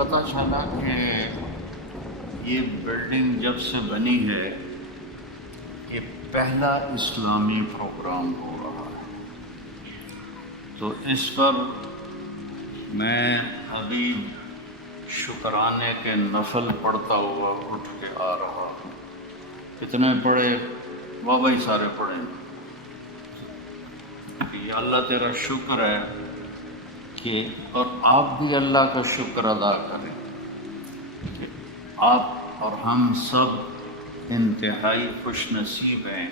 پتہ چلا کہ یہ بلڈنگ جب سے بنی ہے یہ پہلا اسلامی پروگرام ہو رہا ہے، تو اس پر میں ابھی شکرانے کے نفل پڑھتا ہوا اٹھ کے آ رہا ہوں۔ کتنے پڑھے؟ بابا ہی سارے پڑھے کہ یا اللہ تیرا شکر ہے کہ، اور آپ بھی اللہ کا شکر ادا کریں کہ آپ اور ہم سب انتہائی خوش نصیب ہیں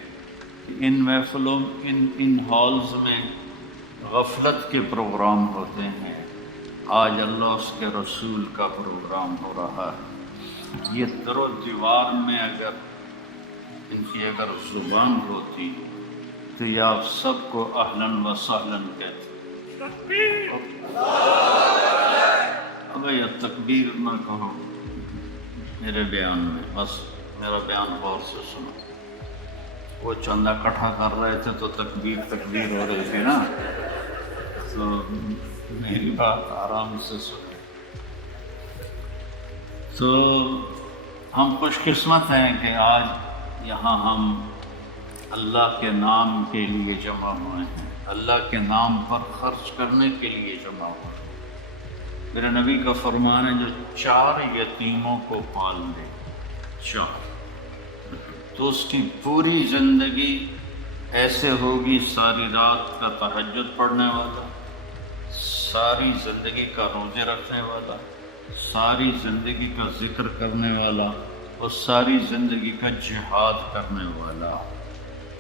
کہ ان محفلوں ان ہالز میں غفلت کے پروگرام ہوتے ہیں، آج اللہ اس کے رسول کا پروگرام ہو رہا ہے۔ یہ در و دیوار میں اگر ان کی اگر زبان ہوتی تو یہ آپ سب کو اہلاً و سہلاً کہتے۔ اب یہ تکبیر نہ کہو میرے بیان میں، بس میرا بیان غور سے سنو۔ وہ چندہ اکٹھا کر رہے تھے تو تکبیر ہو رہی تھی نا، تو میری بات آرام سے سنیں۔ تو ہم خوش قسمت ہیں کہ آج یہاں ہم اللہ کے نام کے لیے جمع ہوئے ہیں، اللہ کے نام پر خرچ کرنے کے لیے جمع ہوئے ہیں۔ میرے نبی کا فرمان ہے جو 4 یتیموں کو پال لے، 4، تو اس کی پوری زندگی ایسے ہوگی، ساری رات کا تہجد پڑھنے والا، ساری زندگی کا روزے رکھنے والا، ساری زندگی کا ذکر کرنے والا اور ساری زندگی کا جہاد کرنے والا،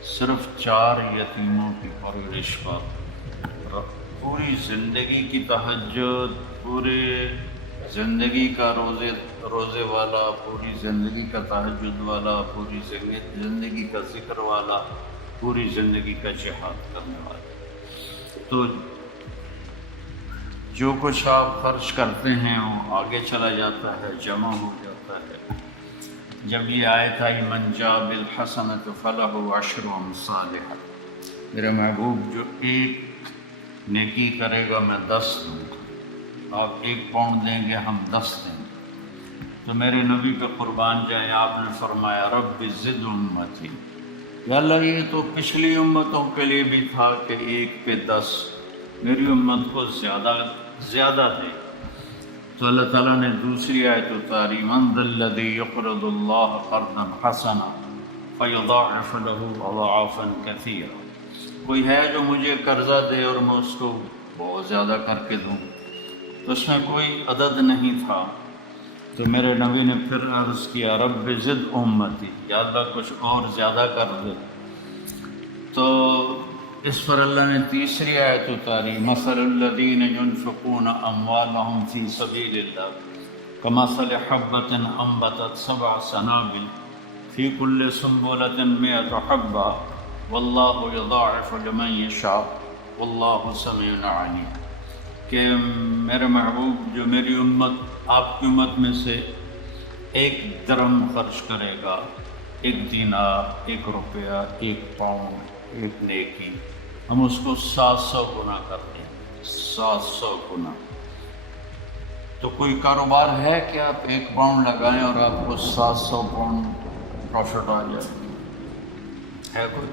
صرف 4 یتیموں کی پرورش پر، پوری زندگی کی تہجد، پورے زندگی کا روزے والا، پوری زندگی کا تہجد والا، پوری زندگی کا ذکر والا، پوری زندگی کا جہاد کرنے والا۔ تو جو کچھ آپ خرچ کرتے ہیں وہ آگے چلا جاتا ہے، جمع ہو جاتا ہے۔ جب یہ آیت آئی من جاء بالحسنۃ فلہ عشر امثالھا، میرے محبوب جو 1 نیکی کرے گا میں 10 دوں گا، آپ 1 پاؤنڈ دیں گے ہم 10 دیں گے۔ تو میرے نبی پہ قربان جائیں، آپ نے فرمایا رب زد امتی، یا اللہ یہ تو پچھلی امتوں کے لیے بھی تھا کہ 1 پہ 10، میری امت کو زیادہ دے۔ تو اللہ تعالیٰ نے دوسری آیت اتاری من ذا الذی یقرض اللہ قرضا حسنا فیضاعف له اضعافا کثیرا، کوئی ہے جو مجھے قرضہ دے اور میں اس کو بہت زیادہ کر کے دوں، تو اس میں کوئی عدد نہیں تھا۔ تو میرے نبی نے پھر عرض کیا رب زد امتی، یا اللہ کچھ اور زیادہ کر دے۔ تو اس پر اللہ نے تیسری آیت اتاری مثل الذین ينفقون اموالهم فی سبیل اللہ کمثل حبۃ انبتت 7 سنابل فی کل سنبلۃ 100 حبۃ واللہ یضاعف لمن یشاء واللہ سمیع علیم، کہ میرے محبوب جو میری امت، آپ کی امت میں سے 1 درم خرچ کرے گا، 1 دینار، 1 روپیہ، 1 پاؤنڈ، 1 نیکی، ہم اس کو 700 گنا کرتے ہیں، 700 گنا۔ تو کوئی کاروبار ہے کہ آپ 1 پاؤنڈ لگائیں اور آپ کو 700 پاؤنڈ پروفٹ آ جائے؟ ہے کوئی؟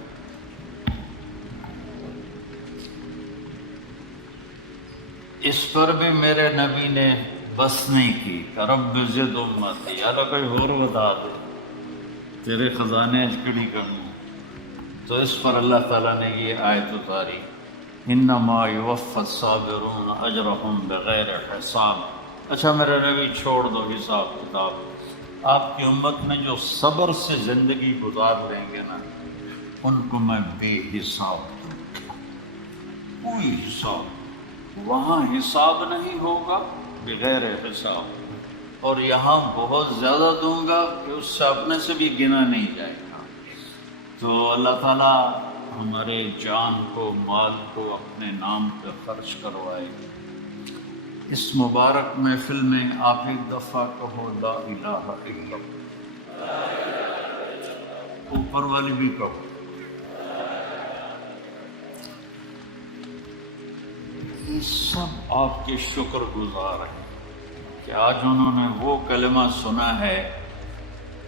اس پر بھی میرے نبی نے بس نہیں کی کہ رب زد امتی، یا اللہ کوئی اور بتا دے، تیرے خزانے کڑی کروں۔ تو اس پر اللہ تعالیٰ نے یہ آیت اتاری انما یوفی الصابرون اجرہم بغیر حساب۔ اچھا میرے نبی چھوڑ دو حساب کتاب، آپ کی امت میں جو صبر سے زندگی گزار لیں گے نا، ان کو میں بے حساب دوں گا، کوئی حساب، وہاں حساب نہیں ہوگا بغیر حساب، اور یہاں بہت زیادہ دوں گا کہ اس سے اپنے سے بھی گنا نہیں جائے گا۔ تو اللہ تعالیٰ ہمارے جان کو، مال کو اپنے نام پہ خرچ کروائے۔ اس مبارک محفل میں آپ 1 دفعہ کہو لا الہ الا اللہ، اوپر والی بھی کہو۔ یہ سب آپ کے شکر گزار ہیں، کہ آج انہوں نے وہ کلمہ سنا ہے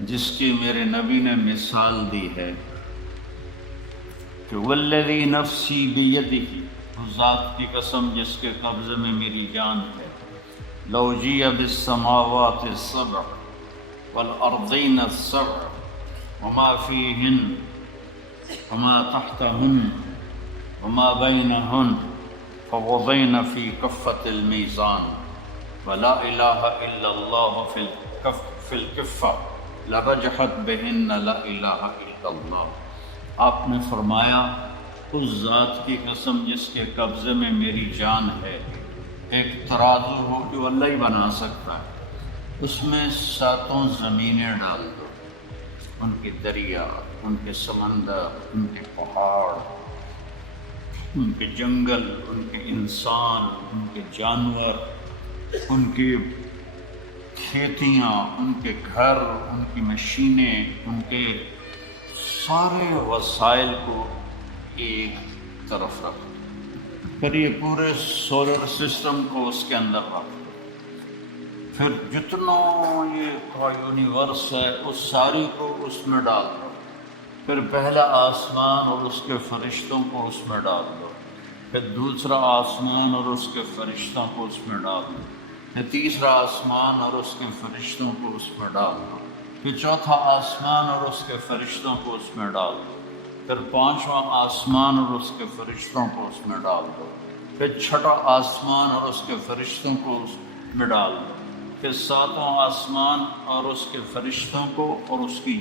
جس کی میرے نبی نے مثال دی ہے کہ والذی نفسی بیدہ، اس ذات کی قسم جس کے قبضے میں میری جان ہے، لو جیء بالسماوات السبع والارضین السبع وما فیہن وما تحتہن وما بینہن فوضین فی کفۃ المیزان ولا الہ الا اللہ فی الکفہ لرجحت بہن لا الہ الا اللہ۔ آپ نے فرمایا اس ذات کی قسم جس کے قبضے میں میری جان ہے، ایک ترازو ہو جو اللہ ہی بنا سکتا ہے، اس میں 7 زمینیں ڈال دو، ان کے دریا، ان کے سمندر، ان کے پہاڑ، ان کے جنگل، ان کے انسان، ان کے جانور، ان کی کھیتیاں، ان کے گھر، ان کی مشینیں، ان کے سارے وسائل کو ایک طرف رکھ دو، پھر یہ پورے سولر سسٹم کو اس کے اندر رکھ دو، پھر جتنا یہ یونیورس ہے اس ساری کو اس میں ڈال دو، پھر پہلا آسمان اور اس کے فرشتوں کو اس میں ڈال دو، پھر دوسرا آسمان اور اس کے فرشتوں کو اس میں ڈال دو، پھر تیسرا آسمان اور اس کے فرشتوں کو اس میں ڈال دو، پھر چوتھا آسمان اور اس کے فرشتوں کو اس میں ڈال دو، پھر 5واں آسمان اور اس کے فرشتوں کو اس میں ڈال دو، پھر 6واں آسمان اور اس کے فرشتوں کو اس میں ڈال دو، پھر 7واں آسمان اور اس کے فرشتوں کو اور اس کی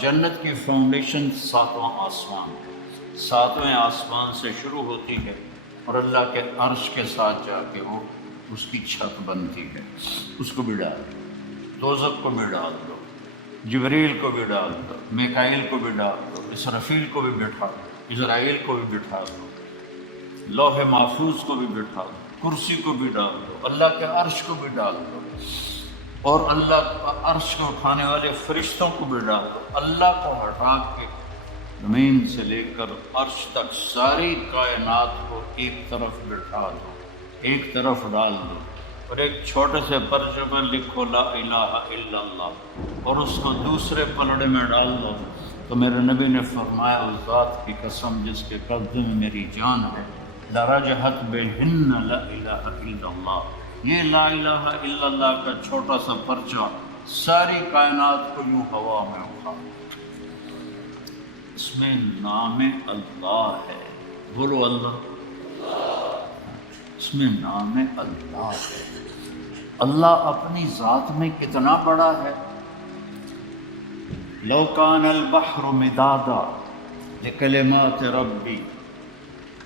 جنت کی فاؤنڈیشن 7واں آسمان، 7ویں آسمان سے شروع ہوتی ہے اور اللہ کے عرش کے ساتھ جا کے وہ اس کی چھت بنتی ہے، اس کو بھی ڈال دو، دوزخ کو بھی ڈال دو، جبریل کو بھی ڈال دو، میکائیل کو بھی ڈال دو، اسرافیل کو بھی بٹھا دو، اسرائیل کو بھی بٹھا دو، لوح محفوظ کو بھی بٹھا دو، کرسی کو بھی ڈال دو، اللہ کے عرش کو بھی ڈال دو، اور اللہ عرش کو اٹھانے والے فرشتوں کو بھی ڈال دو، اللہ کو ہٹا کے زمین سے لے کر عرش تک ساری کائنات کو ایک طرف بٹھا دو، ایک طرف ڈال دو، اور ایک چھوٹے سے پرچے پر لکھو لا الہ الا اللہ، اور اس کو دوسرے پلڑے میں ڈال دو، تو میرے نبی نے فرمایا اس ذات کی قسم جس کے قبضے میں میری جان ہے، لرجحت بہن لا الہ الا اللہ، یہ لا الہ الا اللہ کا چھوٹا سا پرچہ ساری کائنات کو یوں ہوا میں اٹھا، اس میں نام اللہ ہے، بولو اللہ، اس میں نام اللہ ہے۔ اللہ اپنی ذات میں کتنا بڑا ہے، لو کان البحر مدادا لکلمات ربی،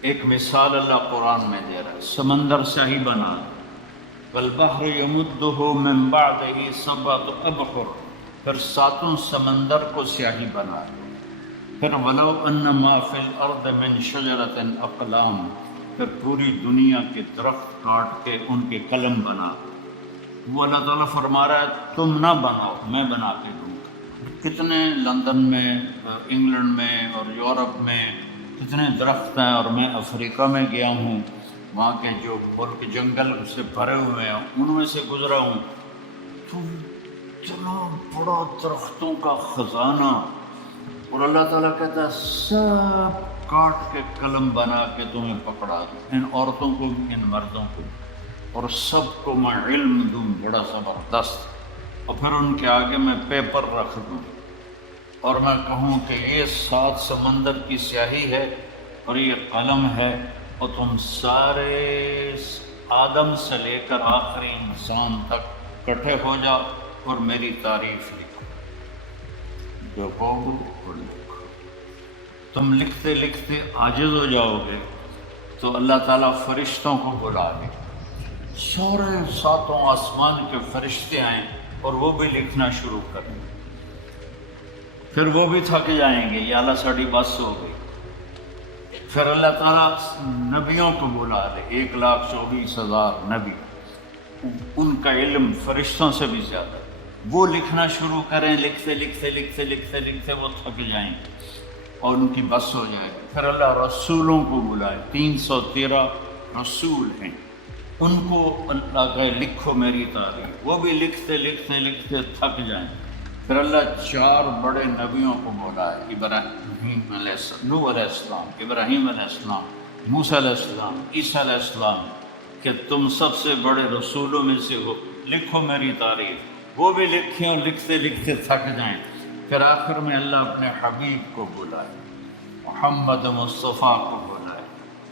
ایک مثال اللہ قرآن میں دے رہا ہے، سمندر سیاہی بنا، والبحر یمدہ من بعدہ 7 ابحر، پھر 7 سمندر کو سیاہی بنا، پھر ولو ان ما فی الارض من شجرۃ اقلام، پھر پوری دنیا کے درخت کاٹ کے ان کے قلم بنا، وہ اللہ تعالیٰ فرما رہا ہے تم نہ بناؤ، میں بنا کے دوں گا۔ کتنے لندن میں، انگلینڈ میں اور یورپ میں کتنے درخت ہیں، اور میں افریقہ میں گیا ہوں، وہاں کے جو ملک جنگل سے بھرے ہوئے ہیں ان میں سے گزرا ہوں، تو اتنا بڑا درختوں کا خزانہ، اور اللہ تعالیٰ کہتا ہے سب کاٹ کے قلم بنا کے تمہیں پکڑا دوں، ان عورتوں کو بھی، ان مردوں کو بھی، اور سب کو میں علم دوں بڑا زبردست، اور پھر ان کے آگے میں پیپر رکھ دوں، اور میں کہوں کہ یہ 7 سمندر کی سیاہی ہے اور یہ قلم ہے، اور تم سارے آدم سے لے کر آخری انسان تک اکٹھے ہو جاؤ اور میری تعریف لکھو، جو کہو اور لکھو۔ تم لکھتے لکھتے عاجز ہو جاؤ گے تو اللہ تعالیٰ فرشتوں کو بلا لے، سارے 7 آسمان کے فرشتے آئیں اور وہ بھی لکھنا شروع کریں، پھر وہ بھی تھک جائیں گے، یا اللہ ساڑی بس ہو گئی، پھر اللہ تعالیٰ نبیوں کو بلا لے، 1,24,000 نبی، ان کا علم فرشتوں سے بھی زیادہ، وہ لکھنا شروع کریں، لکھتے لکھتے لکھتے لکھتے لکھتے وہ تھک جائیں گے اور ان کی بس ہو جائے گی، پھر اللہ رسولوں کو بلائے، 313 رسول ہیں، ان کو اللہ کہے لکھو میری تاریخ، وہ بھی لکھتے لکھتے لکھتے تھک جائیں۔ پھر اللہ 4 بڑے نبیوں کو بولا ہے، ابراہیم علیہ السلام، نوح علیہ السلام، ابراہیم علیہ السلام، موسیٰ علیہ السلام، عیسیٰ علیہ السلام، کہ تم سب سے بڑے رسولوں میں سے ہو، لکھو میری تاریخ۔ وہ بھی لکھیں اور لکھتے لکھتے تھک جائیں۔ پھر آخر میں اللہ اپنے حبیب کو بلائے، محمد مصطفیٰ کو بلائے،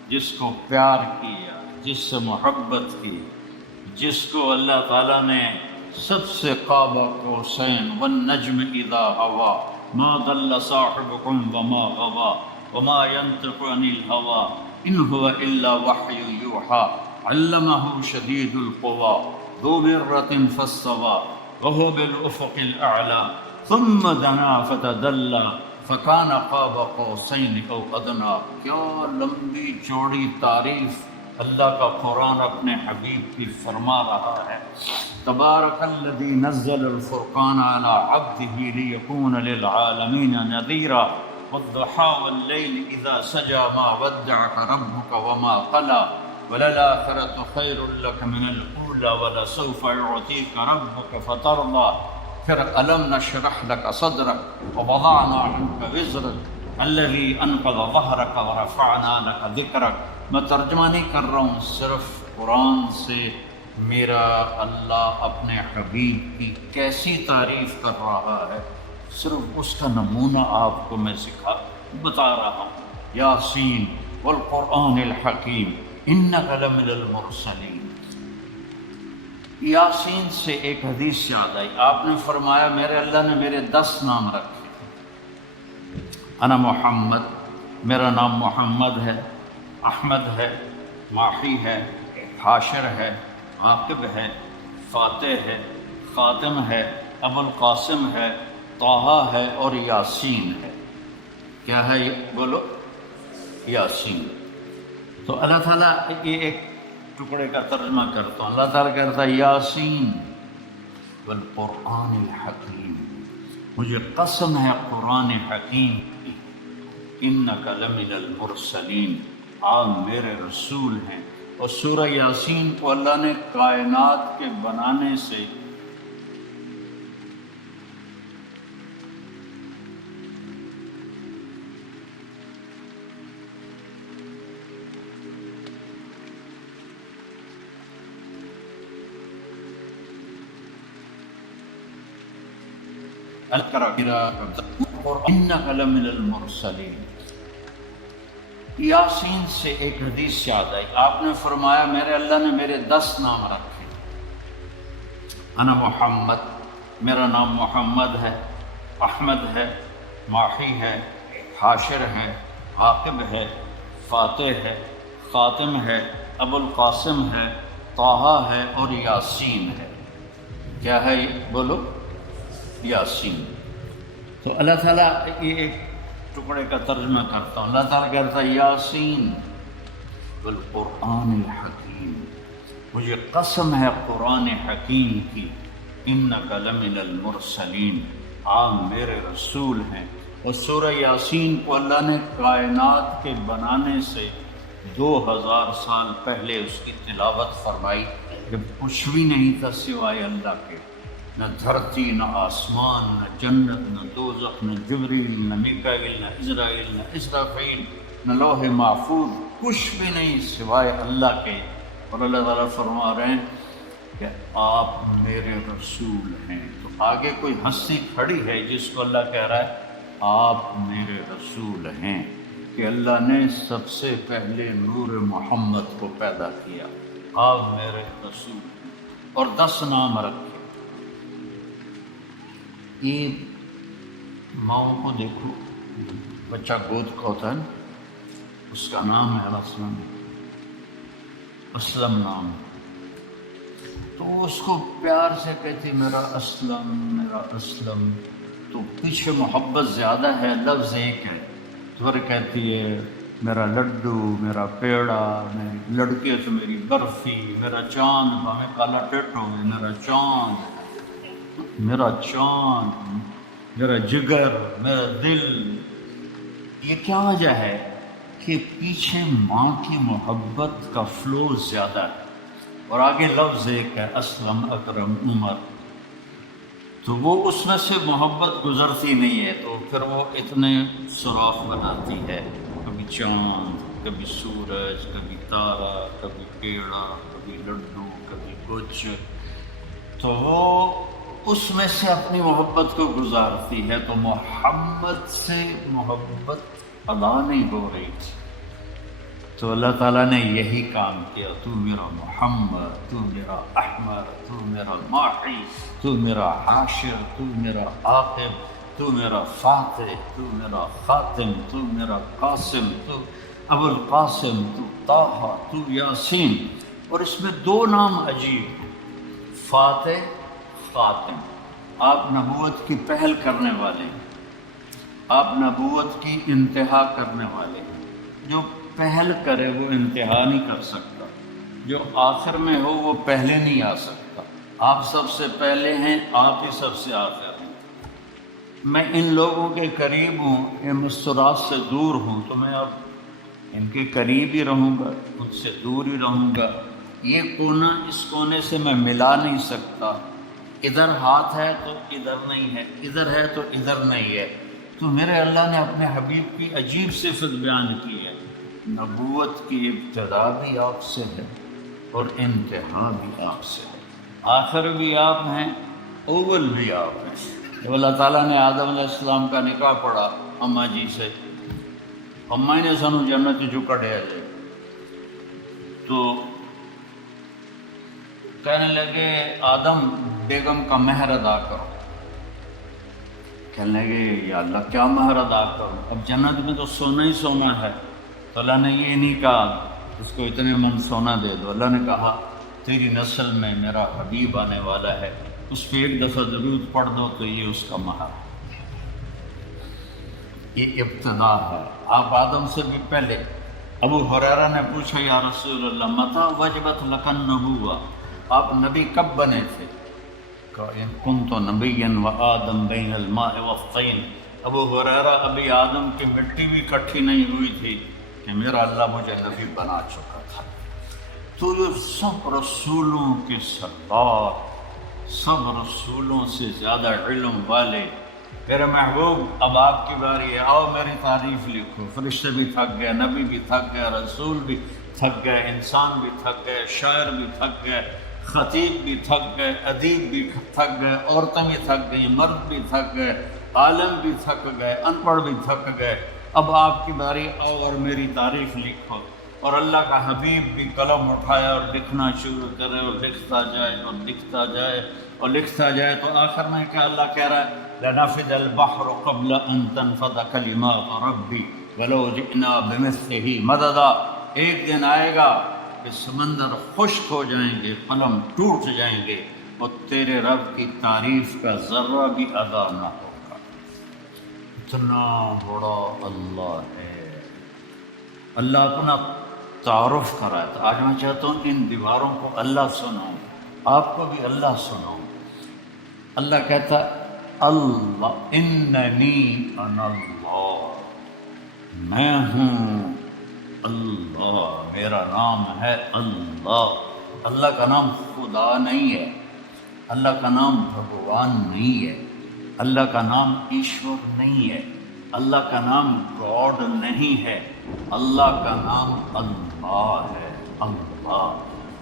جس کو پیار کیا، جس سے محبت کی، جس کو اللہ تعالیٰ نے سب سے قاب قوسین والنجم اذا ہوا ما ضل صاحبکم وما غوا وما ينطق عن الهوى ان هو الا وحی یوحى علمہ شدید القوى ذو مرة فاستوى وهو بالافق الاعلى ثم دنا فتدلى فکان قاب قوسین او ادنی۔ کیا لمبی چوڑی تعریف اللہ کا قرآن اپنے حبیب کی فرما رہا ہے۔ تبارک الذی نزل الفرقان علی عبدہ لیکون للعالمین نذیرا والضحی واللیل اذا سجى ما ودعک ربک وما قلی وللآخرۃ خیر لک من الاولی ولسوف یعطیک ربک فترضی۔ پھر الم نشرح لک صدرک ووضعنا عنک وزرک الذی انقض ظہرک ورفعنا لک ذکرک۔ میں ترجمہ نہیں کر رہا ہوں، صرف قرآن سے میرا اللہ اپنے حبیب کی کیسی تعریف کر رہا ہے، صرف اس کا نمونہ آپ کو میں بتا رہا ہوں۔ یاسین والقرآن الحکیم انک لمن المرسلین۔ یاسین سے ایک حدیث یاد آئی، آپ نے فرمایا میرے اللہ نے میرے 10 نام رکھے۔ انا محمد، میرا نام محمد ہے، احمد ہے، ماحی ہے، حاشر ہے، عاقب ہے، فاتح ہے، خاتم ہے، ابو القاسم ہے، طٰہٰ ہے اور یاسین ہے۔ کیا ہے یہ؟ بولو، یاسین۔ تو اللہ تعالیٰ یہ ایک ٹکڑے کا ترجمہ کرتا ہوں۔ اللہ تعالیٰ کہتا ہے یاسین والقرآن الحکیم، مجھے قسم ہے قرآن حکیم کی، انک لمن المرسلین، آپ میرے رسول ہیں۔ اور سورہ یاسین کو اللہ نے کائنات کے بنانے سے انک لمن المرسلین۔ یاسین سے ایک حدیث یاد آئی، آپ نے فرمایا میرے اللہ نے میرے 10 نام رکھے۔ انا محمد، میرا نام محمد ہے، احمد ہے، ماحی ہے، حاشر ہے، عاقب ہے، فاتح ہے، خاتم ہے، ابو القاسم ہے، طٰہٰ ہے اور یاسین ہے۔ کیا ہے یہ؟ بولو، یاسین۔ تو اللہ تعالیٰ یہ ایک ٹکڑے کا ترجمہ کرتا ہوں۔ اللہ تعالیٰ کہتا ہے یاسین والقرآن الحکیم، مجھے قسم ہے قرآن حکیم کی، انک لمن المرسلین، آپ میرے رسول ہیں۔ اور سورہ یاسین کو اللہ نے کائنات کے بنانے سے 2000 سال پہلے اس کی تلاوت فرمائی، جب کچھ بھی نہیں تھا سوائے اللہ کے، نہ دھرتی، نہ آسمان، نہ جنت، نہ دوزخ، نہ جبریل، نہ میکائیل، نہ عزرائیل، نہ اسرافیل، نہ لوح محفوظ، کچھ بھی نہیں سوائے اللہ کے۔ اور اللہ تعالیٰ فرما رہے ہیں کہ آپ میرے رسول ہیں۔ تو آگے کوئی ہستی کھڑی ہے جس کو اللہ کہہ رہا ہے آپ میرے رسول ہیں، کہ اللہ نے سب سے پہلے نور محمد کو پیدا کیا، آپ میرے رسول ہیں، اور 10 نام رکھے۔ عید ماؤں کو دیکھو، بچہ گود کا ہوتا ہے نا، اس کا نام ہے اسلم، اسلم نام، تو اس کو پیار سے کہتی میرا اسلم، میرا اسلم، تو پیچھے محبت زیادہ ہے، لفظ ایک ہے، تو پھر کہتی ہے میرا لڈو، میرا پیڑا، میری لڑکی ہے تو میری برفی، میرا چاند، ہمیں کالا ٹیٹ ہو گیا، میرا چاند، میرا چاند، میرا جگر، میرا دل۔ یہ کیا وجہ ہے کہ پیچھے ماں کی محبت کا فلو زیادہ ہے۔ اور آگے لفظ ایک ہے اسلم، اکرم، عمر، تو وہ اس میں سے محبت گزرتی نہیں ہے، تو پھر وہ اتنے سوراخ بناتی ہے، کبھی چاند، کبھی سورج، کبھی تارا، کبھی پیڑا، کبھی لڈو، کبھی کچھ، تو وہ اس میں سے اپنی محبت کو گزارتی ہے، تو محمد سے محبت ادا نہیں ہو رہی تھی، تو اللہ تعالیٰ نے یہی کام کیا، تو میرا محمد، تو میرا احمد، تو میرا ماحی، تو میرا حاشر، تو میرا عاقب، تو میرا فاتح، تو میرا خاتم، تو میرا قاسم، تو ابو القاسم، تو طٰہٰ، تو یاسین۔ اور اس میں دو نام عجیب ہیں، فاتح، خاتم۔ آپ نبوت کی پہل کرنے والے ہیں، آپ نبوت کی انتہا کرنے والے ہیں۔ جو پہل کرے وہ انتہا نہیں کر سکتا، جو آخر میں ہو وہ پہلے نہیں آ سکتا۔ آپ سب سے پہلے ہیں، آپ ہی سب سے آخر ہیں۔ میں ان لوگوں کے قریب ہوں، ان مستورات سے دور ہوں، تو میں اب ان کے قریب ہی رہوں گا، ان سے دور ہی رہوں گا۔ یہ کونا اس کونے سے میں ملا نہیں سکتا، ادھر ہاتھ ہے تو ادھر نہیں ہے، ادھر ہے تو ادھر نہیں ہے۔ تو میرے اللہ نے اپنے حبیب کی عجیب صفت بیان کی ہے، نبوت کی ابتدا بھی آپ سے ہے اور انتہا بھی آپ سے ہے، آخر بھی آپ ہیں، اول بھی آپ ہیں۔ جب اللہ تعالیٰ نے آدم علیہ السلام کا نکاح پڑھا اماں جی سے، اماں نے سانو جنت جو کڈیا جائے، تو کہنے لگے آدم بیگم کا مہر ادا کرو، کہنے لگے یا اللہ کیا مہر ادا کروں، اب جنت میں تو سونا ہی سونا ہے، تو اللہ نے یہ نہیں کہا اس کو اتنے من سونا دے دو، اللہ نے کہا تیری نسل میں میرا حبیب آنے والا ہے، اس پہ ایک دفعہ درود پڑھ دو تو یہ اس کا مہر۔ یہ ابتدا ہے، آپ آدم سے بھی پہلے۔ ابو ہریرہ نے پوچھا یا رسول اللہ متی وجبت لک النبوۃ، آپ نبی کب بنے تھے؟ کہ کنت نبیا وآدم بین الماء والطین، ابو ہریرہ ابھی آدم کی مٹی بھی اکٹھی نہیں ہوئی تھی کہ میرا اللہ مجھے نبی بنا چکا تھا۔ تو یہ سب رسولوں کے سردار، سب رسولوں سے زیادہ علم والے، میرے محبوب اب آپ کی باری ہے، آؤ میری تعریف لکھو۔ فرشتے بھی تھک گئے، نبی بھی تھک گئے، رسول بھی تھک گئے، انسان بھی تھک گئے، شاعر بھی تھک گئے، خطیب بھی تھک گئے، ادیب بھی تھک گئے، عورتیں بھی تھک گئی، مرد بھی تھک گئے، عالم بھی تھک گئے، ان پڑھ بھی تھک گئے، اب آپ کی باری، آؤ اور میری تعریف لکھو۔ اور اللہ کا حبیب بھی قلم اٹھایا اور لکھنا شروع کرے، اور لکھتا جائے اور لکھتا جائے اور لکھتا جائے، تو آخر میں کیا اللہ کہہ رہا ہے لنفد البحر قبل ان تنفد کلمات ربی ولو جئنا بمثلہ مددا، ایک دن آئے گا کہ سمندر خشک ہو جائیں گے، قلم ٹوٹ جائیں گے، اور تیرے رب کی تعریف کا ذرہ بھی ادا نہ ہوگا۔ اتنا بڑا اللہ ہے۔ اللہ اپنا تعارف کرایا تھا۔ آج میں چاہتا ہوں ان دیواروں کو اللہ سناؤں، آپ کو بھی اللہ سناؤں۔ اللہ کہتا اللہ اننی انا اللہ، میں ہوں اللہ، میرا نام ہے اللہ۔ اللہ کا نام خدا نہیں ہے، اللہ کا نام بھگوان نہیں ہے، اللہ کا نام ایشور نہیں ہے، اللہ کا نام گاڈ نہیں ہے، اللہ کا نام اللہ ہے۔ اللہ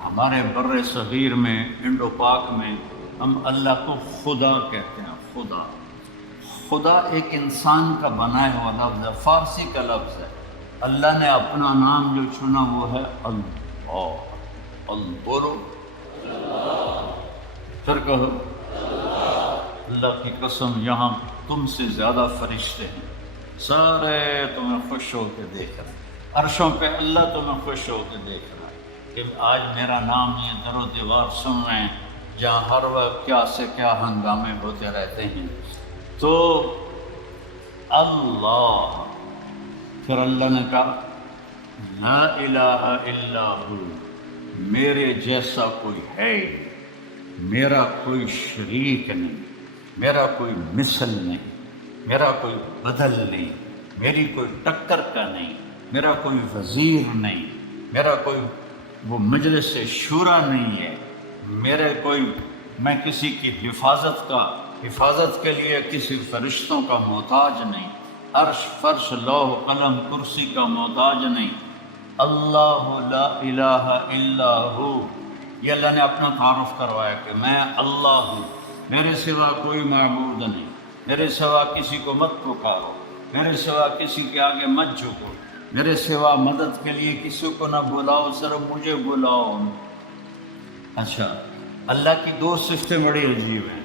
ہمارے بر صغیر میں، انڈو پاک میں ہم اللہ کو خدا کہتے ہیں۔ خدا، خدا ایک انسان کا بنایا ہوا لفظ ہے، فارسی کا لفظ ہے۔ اللہ نے اپنا نام جو چنا وہ ہے اللہ۔ بولو پھر کہو اللہ کی قسم، یہاں تم سے زیادہ فرشتے ہیں، سارے تمہیں خوش ہو کے دیکھ رہے ہیں، عرشوں پہ اللہ تمہیں خوش ہو کے دیکھ رہا ہے کہ آج میرا نام یہ در و دیوار سن رہے ہیں، جہاں ہر وقت کیا سے کیا ہنگامے ہوتے رہتے ہیں۔ تو اللہ، پھر اللہ نے کہا لا الہ الا ہو، میرے جیسا کوئی ہے ہی نہیں، میرا کوئی شریک نہیں، میرا کوئی مثل نہیں، میرا کوئی بدل نہیں، میری کوئی ٹکر کا نہیں، میرا کوئی وزیر نہیں، میرا کوئی وہ مجلس شورا نہیں ہے، میں کسی کی حفاظت کے لیے کسی فرشتوں کا محتاج نہیں، عرش فرش لوح قلم کرسی کا محتاج نہیں۔ اللہ لا الہ الا ہو، یہ اللہ نے اپنا تعارف کروایا کہ میں اللہ ہوں، میرے سوا کوئی معبود نہیں، میرے سوا کسی کو مت پکارو، میرے سوا کسی کے آگے مت جھکو، میرے سوا مدد کے لیے کسی کو نہ بلاؤ، صرف مجھے بلاؤ۔ اچھا، اللہ کی دو صفتیں بڑی عجیب ہیں۔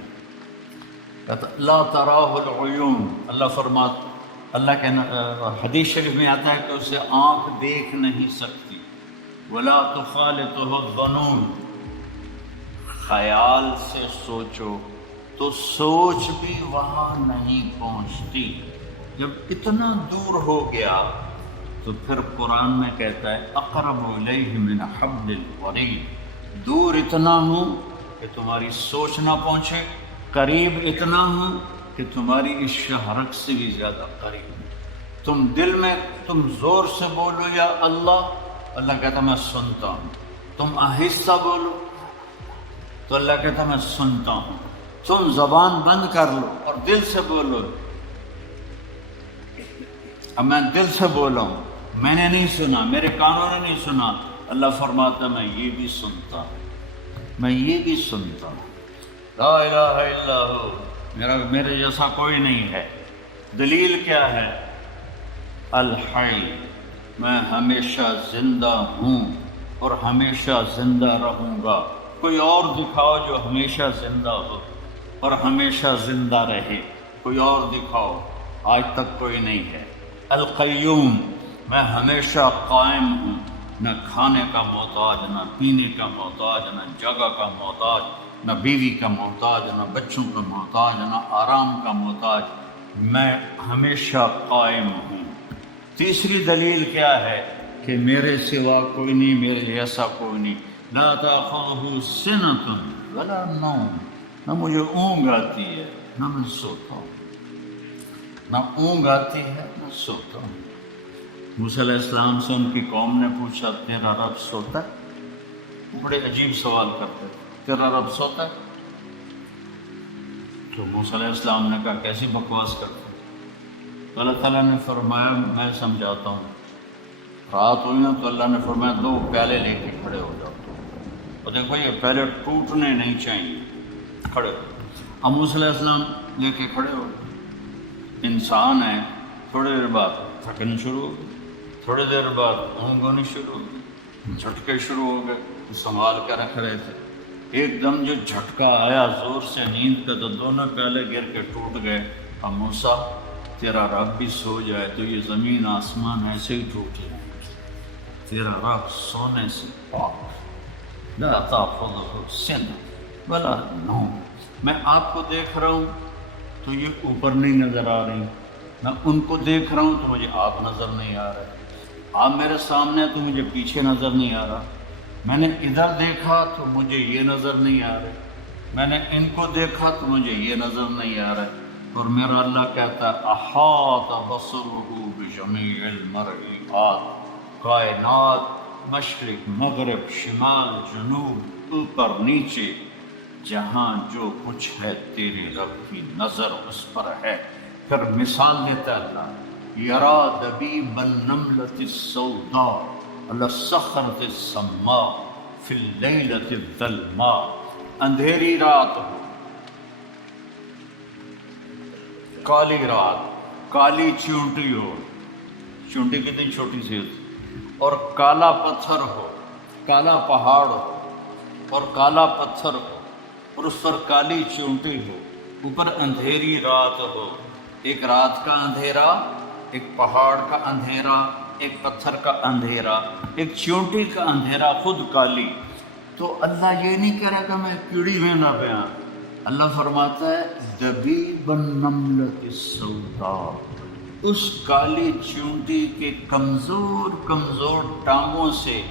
لا تراہ العیون، اللہ کے حدیث شریف میں آتا ہے کہ اسے آنکھ دیکھ نہیں سکتی۔ ولا تخالطہ الظنون، خیال سے سوچو تو سوچ بھی وہاں نہیں پہنچتی۔ جب اتنا دور ہو گیا تو پھر قرآن میں کہتا ہے اقرب الیہ من حبل الورید، دور اتنا ہوں کہ تمہاری سوچ نہ پہنچے، قریب اتنا ہوں کہ تمہاری اس شہرک سے بھی زیادہ قریب۔ تم دل میں زور سے بولو یا اللہ کہتا میں سنتا ہوں، تم آہستہ بولو تو اللہ کہتا میں سنتا ہوں، تم زبان بند کر لو اور دل سے بولو، اب میں دل سے بولا ہوں، میں نے نہیں سنا، میرے کانوں نے نہیں سنا، اللہ فرماتا میں یہ بھی سنتا ہوں، میں یہ بھی سنتا ہوں۔ لا الہ الا ہو، میرے جیسا کوئی نہیں ہے۔ دلیل کیا ہے؟ الحی، میں ہمیشہ زندہ ہوں اور ہمیشہ زندہ رہوں گا۔ کوئی اور دکھاؤ جو ہمیشہ زندہ ہو اور ہمیشہ زندہ رہے، کوئی اور دکھاؤ، آج تک کوئی نہیں ہے۔ القیوم، میں ہمیشہ قائم ہوں، نہ کھانے کا محتاج، نہ پینے کا محتاج، نہ جگہ کا محتاج، نہ بیوی کا محتاج، نہ بچوں کا محتاج، نہ آرام کا محتاج، میں ہمیشہ قائم ہوں۔ تیسری دلیل کیا ہے کہ میرے سوا کوئی نہیں، میرے جیسا کوئی نہیں۔ لا تأخذہ سنۃ ولا نوم، نہ مجھے اونگ آتی ہے نہ میں سوتا ہوں، نہ اونگ آتی ہے نہ سوتا ہوں۔ موسیٰ علیہ السلام سے ان کی قوم نے پوچھا تیرا رب سوتا ہے؟ بڑے عجیب سوال کرتے تھے، تیرا رب سوتا ہے؟ تو موسیٰ علیہ السلام نے کہا کیسی بکواس کرتے؟ تو اللہ تعالیٰ نے فرمایا میں سمجھاتا ہوں۔ رات ہوئی نا تو اللہ نے فرمایا 2 پیالے لے کے کھڑے ہو جاؤ، اور دیکھو یہ پیالے ٹوٹنے نہیں چاہیے، کھڑے ہو۔ اب موسیٰ علیہ السلام لے کے کھڑے ہو، انسان ہے، تھوڑی دیر بعد تھکن شروع ہو گئی، تھوڑی دیر بعد اونگ ہونی شروع ہو گئی، جھٹکے شروع ہو گئے، سنبھال کے رکھ رہے تھے۔ ایک دم جو جھٹکا آیا زور سے نیند کا تو دونوں پیالے گر کے ٹوٹ گئے۔ اب موسیٰ تیرا رب بھی سو جائے تو یہ زمین آسمان ایسے ہی ٹوٹ جائیں، تیرا رب سونے سے پاک، لا تأخذہ سنۃ ولا نوم۔ میں آپ کو دیکھ رہا ہوں تو یہ اوپر نہیں نظر آ رہی، میں ان کو دیکھ رہا ہوں تو مجھے آپ نظر نہیں آ رہے، آپ میرے سامنے تو مجھے پیچھے نظر نہیں آ رہا، میں نے ادھر دیکھا تو مجھے یہ نظر نہیں آ رہے، میں نے ان کو دیکھا تو مجھے یہ نظر نہیں آ رہے۔ اور میرا اللہ کہتا ہے احاط بصرہ بجمیع المرئیات، کائنات مشرق مغرب شمال جنوب اوپر نیچے، جہاں جو کچھ ہے تیرے رب کی نظر اس پر ہے۔ پھر مثال دیتا ہے اللہ، یرا دبیب النملۃ السوداء علی الصخرۃ الصماء فی اللیلۃ الظلماء، اندھیری رات ہو، کالی رات، کالی چیونٹی ہو، چیونٹی کتنی چھوٹی سی ہوتی، اور کالا پتھر ہو، کالا پہاڑ ہو اور کالا پتھر ہو اور اس پر کالی چیونٹی ہو، اوپر اندھیری رات ہو، ایک رات کا اندھیرا، ایک پہاڑ کا اندھیرا، ایک پتھر کا اندھیرا، ایک چیونٹی کا اندھیرا، خود کالی۔ تو اللہ یہ نہیں کہہ رہا کہ میں کیڑی میں نہ بیاں، اللہ فرماتا ہے دبیب النملۃ السوداء، اس کالی چیونٹی کے کمزور کمزور ٹانگوں سے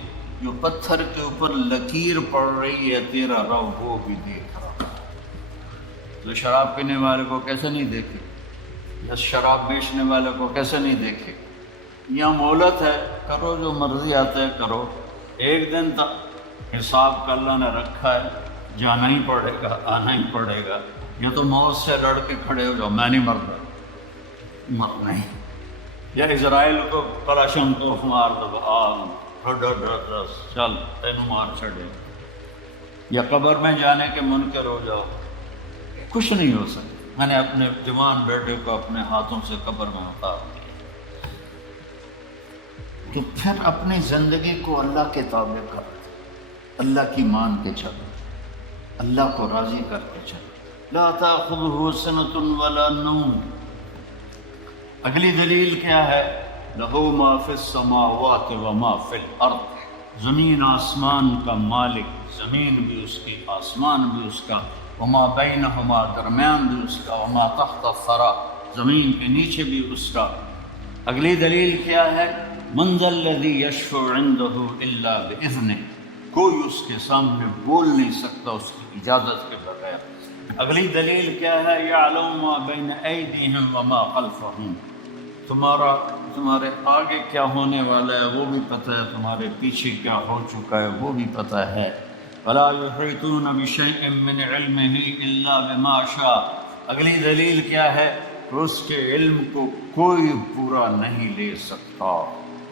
جو پتھر کے اوپر لکیر پڑ رہی ہے تیرا رب وہ بھی دیکھ رہا ہے۔ تو شراب پینے والے کو کیسے نہیں دیکھے، یا شراب بیچنے والے کو کیسے نہیں دیکھے؟ یہاں مہلت ہے، کرو جو مرضی آتا ہے کرو، ایک دن تک حساب کا اللہ نے رکھا ہے، جانا ہی پڑے گا، آنا ہی پڑے گا۔ یا تو موت سے لڑ کے کھڑے ہو جاؤ، میں نہیں مرتا، مرنا ہی، یا اسرائیل کو کلاشن توف مار دو، چل تینوں مار چھڑے، یا قبر میں جانے کے منکر ہو جاؤ، کچھ نہیں ہو سکتا۔ میں نے اپنے جوان بیٹے کو اپنے ہاتھوں سے قبر میں اتار دیا۔ تو پھر اپنی زندگی کو اللہ کے تابع کر، اللہ کی مان کے چلو، اللہ کو راضی کر کے چلو۔ لا تأخذه سنة ولا نوم۔ اگلی دلیل کیا ہے؟ لہو ما فی السماوات وما فی الارض، زمین آسمان کا مالک، زمین بھی اس کی، آسمان بھی اس کا، وما بینہما، درمیان بھی اس کا، وما تحت الثری، زمین کے نیچے بھی اس کا۔ اگلی دلیل کیا ہے؟ من ذا الذی یشفع عندہ الا باذنہ، کوئی اس کے سامنے بول نہیں سکتا اس کی اجازت کے بغیر۔ اگلی دلیل کیا ہے؟ یعلم ما بین ایدیہم وما خلفہم، تمہارے آگے کیا ہونے والا ہے وہ بھی پتہ ہے، تمہارے پیچھے کیا ہو چکا ہے وہ بھی پتہ ہے۔ ولا یحیطون بشیء من علمہ الا بما شاء۔ اگلی دلیل کیا ہے؟ اس کے علم کو کوئی پورا نہیں لے سکتا،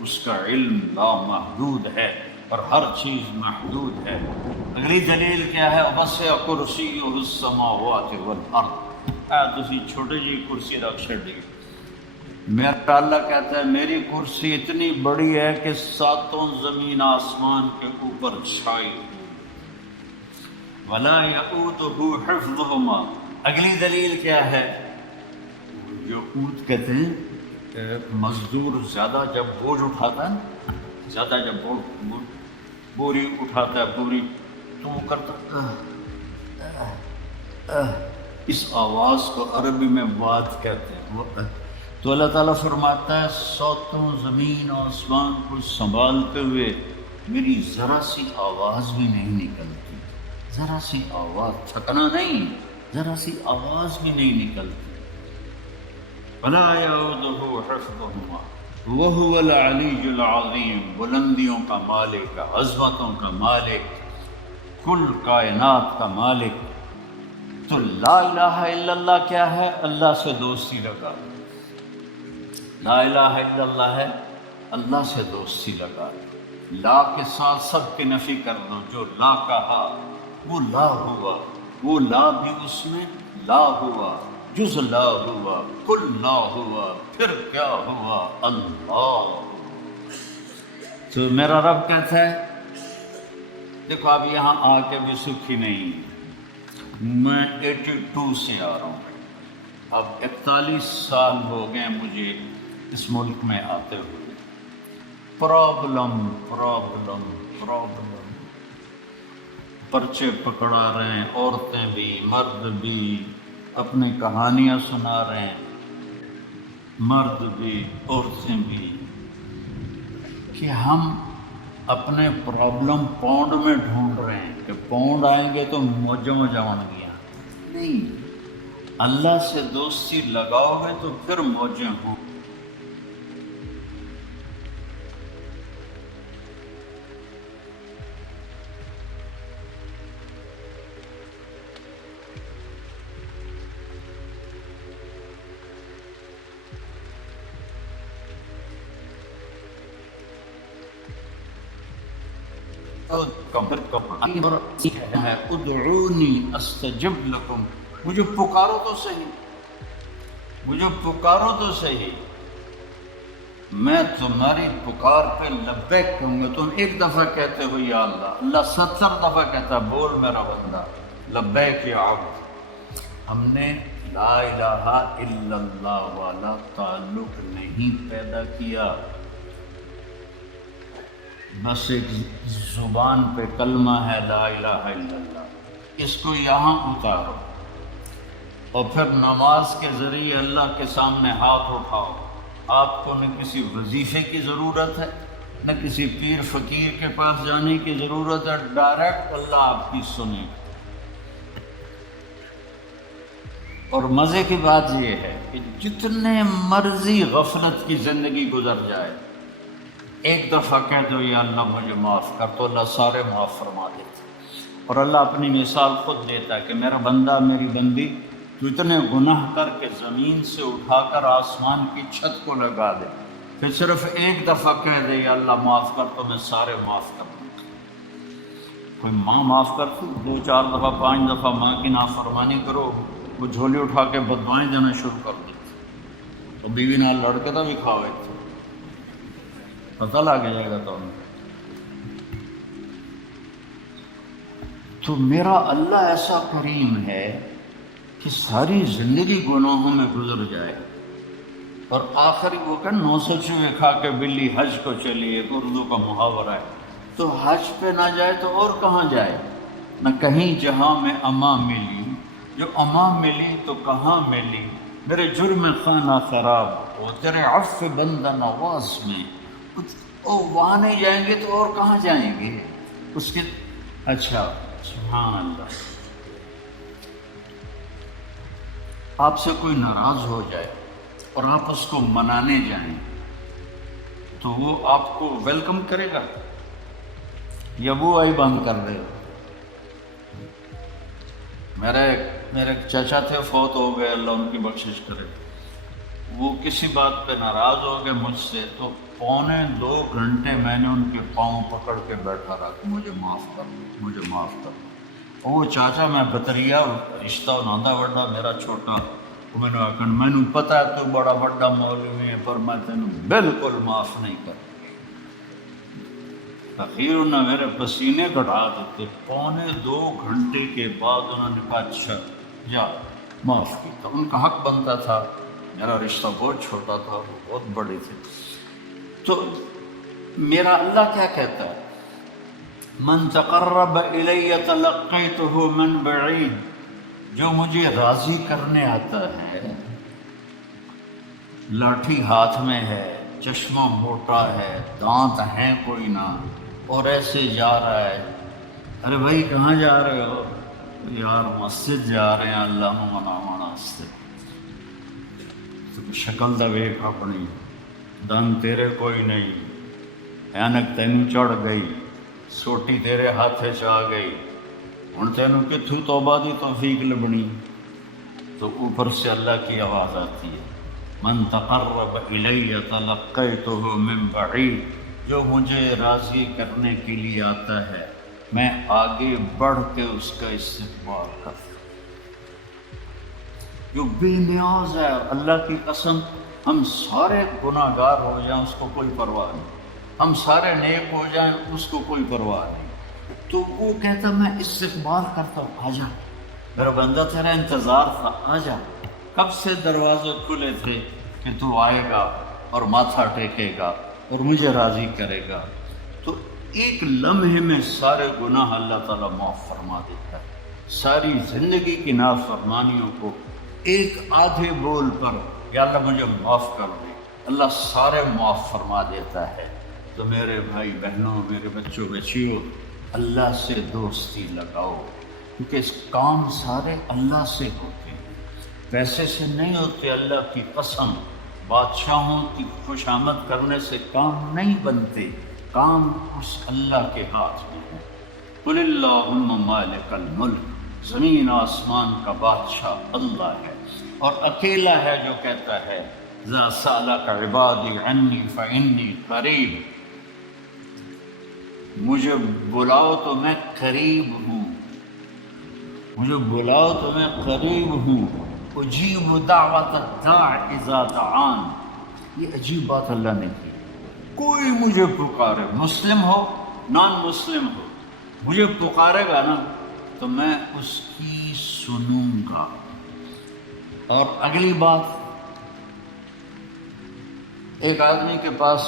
اس کا علم لامحدود ہے اور ہر چیز محدود ہے۔ اگلی دلیل کیا ہے؟ وسع کرسیہ السماوات والارض۔ تسی چھوٹی جی کرسی رکھ چھڑی، میرا اللہ کہتا ہے میری کرسی اتنی بڑی ہے کہ ساتوں زمین آسمان کے اوپر چھائی ہوئی۔ ولا یؤودہ حفظہما۔ اگلی دلیل کیا ہے؟ جو اونٹ کہتے ہیں مزدور زیادہ جب بوجھ اٹھاتا ہے، زیادہ جب بوری اٹھاتا ہے، بوری تو وہ کرتا اس آواز کو عربی میں بات کہتے ہیں۔ تو اللہ تعالیٰ فرماتا ہے ساتوں زمین آسمان کو سنبھالتے ہوئے میری ذرا سی آواز بھی نہیں نکلتی، ذرا سی آواز، تھکنا نہیں، ذرا سی آواز بھی نہیں نکلتی۔ ولا یعودہ حفظہما وہو العلی العظیم، بلندیوں کا مالک، عظمتوں کا مالک، کل کائنات کا مالک۔ تو لا الہ الا اللہ کیا ہے؟ اللہ سے دوستی لگا۔ لا الہ الا اللہ ہے اللہ سے دوستی لگا۔ لا کے ساتھ سب کی نفی کر دو، جو لا کہا وہ لا ہوا، وہ لا بھی اس میں لا ہوا، جز لا ہوا، کل لا ہوا، پھر کیا ہوا؟ اللہ۔ تو میرا رب کہتا ہے دیکھو اب یہاں آ کے بھی سکھی نہیں، میں 82 سے آ رہا ہوں، اب 41 سال ہو گئے مجھے اس ملک میں آتے ہوئے۔ پرابلم پرچے پکڑا رہے ہیں، عورتیں بھی مرد بھی اپنی کہانیاں سنا رہے ہیں، مرد بھی عورتیں بھی، کہ ہم اپنے پرابلم پاؤنڈ میں ڈھونڈ رہے ہیں کہ پاؤنڈ آئیں گے تو موجوں میں جوان گیا۔ نہیں، اللہ سے دوستی لگاؤ گے تو پھر موجیں ہوں۔ ادعونی استجب لکم، مجھے پکارو تو صحیح، مجھے پکارو تو صحیح، میں تمہاری پکار پہ لبیک کہوں گا۔ تم ایک دفعہ کہتے ہو یا اللہ، اللہ 70 دفعہ کہتا بول میرا بندہ لبیک یا عبد۔ ہم نے لا الہ الا اللہ والا تعلق نہیں پیدا کیا، بس ایک زبان پہ کلمہ ہے لا الہ الا اللہ، اس کو یہاں اتارو اور پھر نماز کے ذریعے اللہ کے سامنے ہاتھ اٹھاؤ۔ آپ کو نہ کسی وظیفے کی ضرورت ہے، نہ کسی پیر فقیر کے پاس جانے کی ضرورت ہے، ڈائریکٹ اللہ آپ کی سنے۔ اور مزے کی بات یہ ہے کہ جتنے مرضی غفلت کی زندگی گزر جائے، ایک دفعہ کہہ دو یا اللہ مجھے معاف کر، تو اللہ سارے معاف فرما دیتا۔ اور اللہ اپنی مثال خود دیتا ہے کہ میرا بندہ میری بندی تو اتنے گناہ کر کے زمین سے اٹھا کر آسمان کی چھت کو لگا دے، پھر صرف ایک دفعہ کہہ دے یا اللہ معاف کر تو میں سارے معاف کر دوں گا۔ کوئی ماں معاف کرتی؟ 2 4 دفعہ 5 دفعہ ماں کی نافرمانی کرو، وہ جھولی اٹھا کے بدوائیں دینا شروع کر دیتی، تو بیوی نال لڑ کے تو بھی کھاوے تھے، پتہ لگ جائے گا تو انہیں۔ تو میرا اللہ ایسا کریم ہے کہ ساری زندگی گناہوں میں گزر جائے اور آخری وہ کہ 900 چوہے کھا کے بلی حج کو چلی، ایک اردو کا محاورہ ہے، تو حج پہ نہ جائے تو اور کہاں جائے؟ نہ کہیں جہاں میں اما ملی، جو اما ملی تو کہاں ملی، میرے جرم خانہ خراب وہ تیرے عفو بندہ نواز میں، وہاں نہیں جائیں گے تو اور کہاں جائیں گے؟ اس کے اچھا سبحان اللہ، آپ سے کوئی ناراض ہو جائے اور آپ اس کو منانے جائیں تو وہ آپ کو ویلکم کرے گا یا وہ آئی بند کر دے گا؟ میرے چچا تھے، فوت ہو گئے، اللہ ان کی بخشش کرے، وہ کسی بات پہ ناراض ہو گئے مجھ سے تو 1.25 گھنٹے میں نے ان کے پاؤں پکڑ کے بیٹھا رہا کہ مجھے معاف کر دو، مجھے معاف کر دو۔ وہ چاچا میں بطریا رشتہ ناندہ بڑا میرا چھوٹا، میں نے آخر مینو پتا ہے تو بڑا بڑا مولوی ہے پر میں تینوں بالکل معاف نہیں کر۔ اخیر انہوں نے میرے پسینے کٹا دیتے، 1.25 گھنٹے کے بعد انہوں نے کہا اچھا جا معاف کی، تو ان کا حق بنتا تھا، میرا رشتہ بہت چھوٹا تھا، وہ بہت بڑے تھے۔ تو میرا اللہ کیا کہتا ہے؟ من تقرب الی تلقیتہ من بعید، جو مجھے راضی کرنے آتا ہے، لاٹھی ہاتھ میں ہے، چشمہ موٹا ہے، دانت ہیں کوئی نہ، اور ایسے جا رہا ہے، ارے بھائی کہاں جا رہے ہو؟ یار مسجد جا رہے ہیں اللہ نو مناون واسطے، تو شکل دا ویکھ اپنی، دن تیرے کوئی نہیں، اینک تینوں چڑھ گئی، سوٹی تیرے ہاتھ آ گئی، ہن تینوں کتھوں توبہ دی توفیق لبنی؟ تو اوپر سے اللہ کی آواز آتی ہے، من تقرب الی تلقیتہ من بعید، جو مجھے راضی کرنے کے لیے آتا ہے میں آگے بڑھ کے اس کا استقبال کرتا ہوں۔ جو بے نیاز ہے، اللہ کی قسم ہم سارے گناہ گار ہو جائیں اس کو کوئی پرواہ نہیں، ہم سارے نیک ہو جائیں اس کو کوئی پرواہ نہیں، تو وہ کہتا میں استقبال کرتا ہوں، آجا میرا بندہ تیرا انتظار تھا، آجا، کب سے دروازے کھلے تھے کہ تو آئے گا اور ماتھا ٹیکے گا اور مجھے راضی کرے گا۔ تو ایک لمحے میں سارے گناہ اللہ تعالیٰ معاف فرما دیتا ہے، ساری زندگی کی نافرمانیوں کو ایک آدھے بول پر یا اللہ مجھے معاف کر دے، اللہ سارے معاف فرما دیتا ہے۔ تو میرے بھائی بہنوں، میرے بچوں بچیوں، اللہ سے دوستی لگاؤ، کیونکہ اس کام سارے اللہ سے ہوتے ہیں، پیسے سے نہیں ہوتے۔ اللہ کی قسم، بادشاہوں کی خوش آمد کرنے سے کام نہیں بنتے، کام اس اللہ کے ہاتھ میں ہے۔ قل اللہم مالک الملک، زمین آسمان کا بادشاہ اللہ ہے، اور اکیلا ہے جو کہتا ہے ذا سألک عبادی عنی فإنی قریب، مجھے بلاؤ تو میں قریب ہوں، مجھے بلاؤ تو میں قریب ہوں، اجیب دعوت الداع اذا دعان۔ یہ عجیب بات اللہ نے کی، کوئی مجھے پکارے، مسلم ہو نان مسلم ہو، مجھے پکارے گا نا تو میں اس کی سنوں گا۔ اور اگلی بات، ایک آدمی کے پاس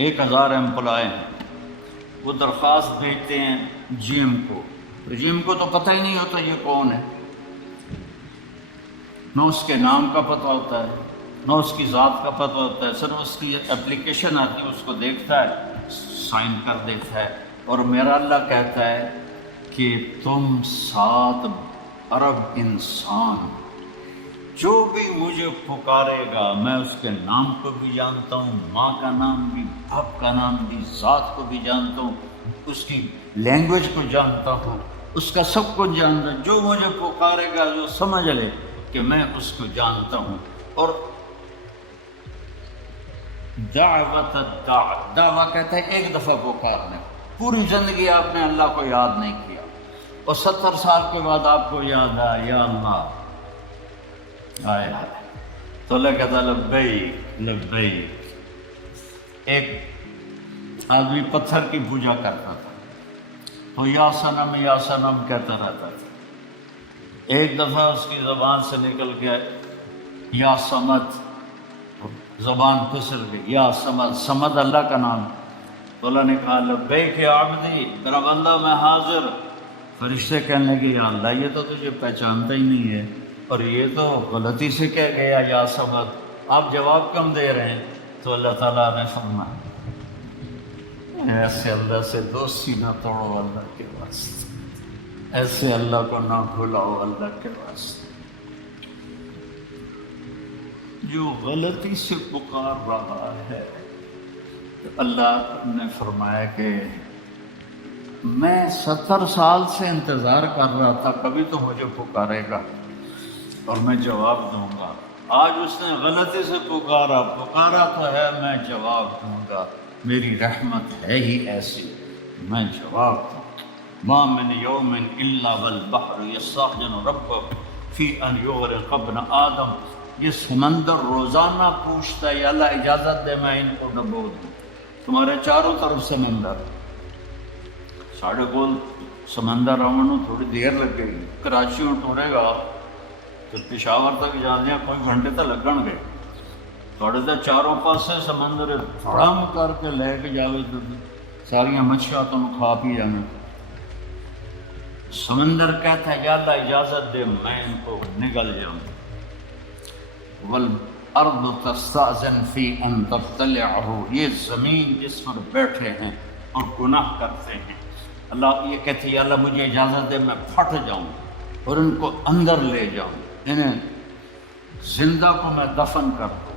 1000 امپلائی ہیں، وہ درخواست بھیجتے ہیں جی ایم کو، جی ایم کو تو پتہ ہی نہیں ہوتا یہ کون ہے، نہ اس کے نام کا پتہ ہوتا ہے، نہ اس کی ذات کا پتہ ہوتا ہے، صرف اس کی اپلیکیشن آتی ہے، اس کو دیکھتا ہے، سائن کر دیتا ہے۔ اور میرا اللہ کہتا ہے کہ تم 7 ارب انسان جو بھی مجھے پکارے گا میں اس کے نام کو بھی جانتا ہوں، ماں کا نام بھی، باپ کا نام بھی، ذات کو بھی جانتا ہوں، اس کی لینگویج کو جانتا ہوں، اس کا سب کچھ جانتا ہوں۔ جو مجھے پکارے گا جو سمجھ لے کہ میں اس کو جانتا ہوں۔ اور دعوت دعویٰ کہتا ہے ایک دفعہ پکارنے، پوری زندگی آپ نے اللہ کو یاد نہیں کیا، اور 70 سال کے بعد آپ کو یاد آیا یا اللہ آئے، تو اللہ کہتا لبیک لبیک۔ ایک آدمی پتھر کی پوجا کرتا تھا تو یا صنم کہتا رہتا تھا۔ ایک دفعہ اس کی زبان سے نکل گیا یا صمد، زبان پھسل گئی، یا صمد، صمد اللہ کا نام۔ تو اللہ نے کہا لبیک یا عبدی، میرا بندہ میں حاضر۔ فرشتے کہنے لگے یا اللہ یہ تو تجھے پہچانتا ہی نہیں ہے، اور یہ تو غلطی سے کہہ گیا یا صمد، آپ جواب کم دے رہے ہیں؟ تو اللہ تعالیٰ نے فرمایا ایسے اللہ سے دوستی نہ توڑو اللہ کے واسطے، ایسے اللہ کو نہ بھلاؤ اللہ کے واسطے۔ جو غلطی سے پکار رہا ہے، اللہ نے فرمایا کہ میں 70 سال سے انتظار کر رہا تھا، کبھی تو مجھے پکارے گا اور میں جواب دوں گا۔ آج اس نے غلطی سے پکارا تو ہے، میں جواب دوں گا، میری رحمت ہے ہی ایسی، میں جواب دوں گا۔ ما من یوم الا والبحر یستأذن ربہ فی ان یغرق ابن آدم، یہ سمندر روزانہ پوچھتا ہے یا اللہ اجازت دے میں ان کو ڈبو دوں۔ تمہارے چاروں طرف سمندر، ساڑھے کول سمندر آمنو تھوڑی دیر لگ گئی، کراچی ٹورے گا تو پشاور تک جانے کوئی گھنٹے تک لگن گے، تھوڑے تو چاروں پاس سے سمندر تھڑم کر کے لے کے جاوے تو ساریاں مچھیاں تم کھا پی جانا۔ سمندر کہتا ہے یا اللہ اجازت دے میں ان کو نگل جاؤں۔ والارض تستأذن فی ان تبتلعہ، یہ زمین جس پر بیٹھے ہیں اور گناہ کرتے ہیں، اللہ یہ کہتے ہیں یا اللہ مجھے اجازت دے میں پھٹ جاؤں اور ان کو اندر لے جاؤں، انہیں زندہ کو میں دفن کر دوں۔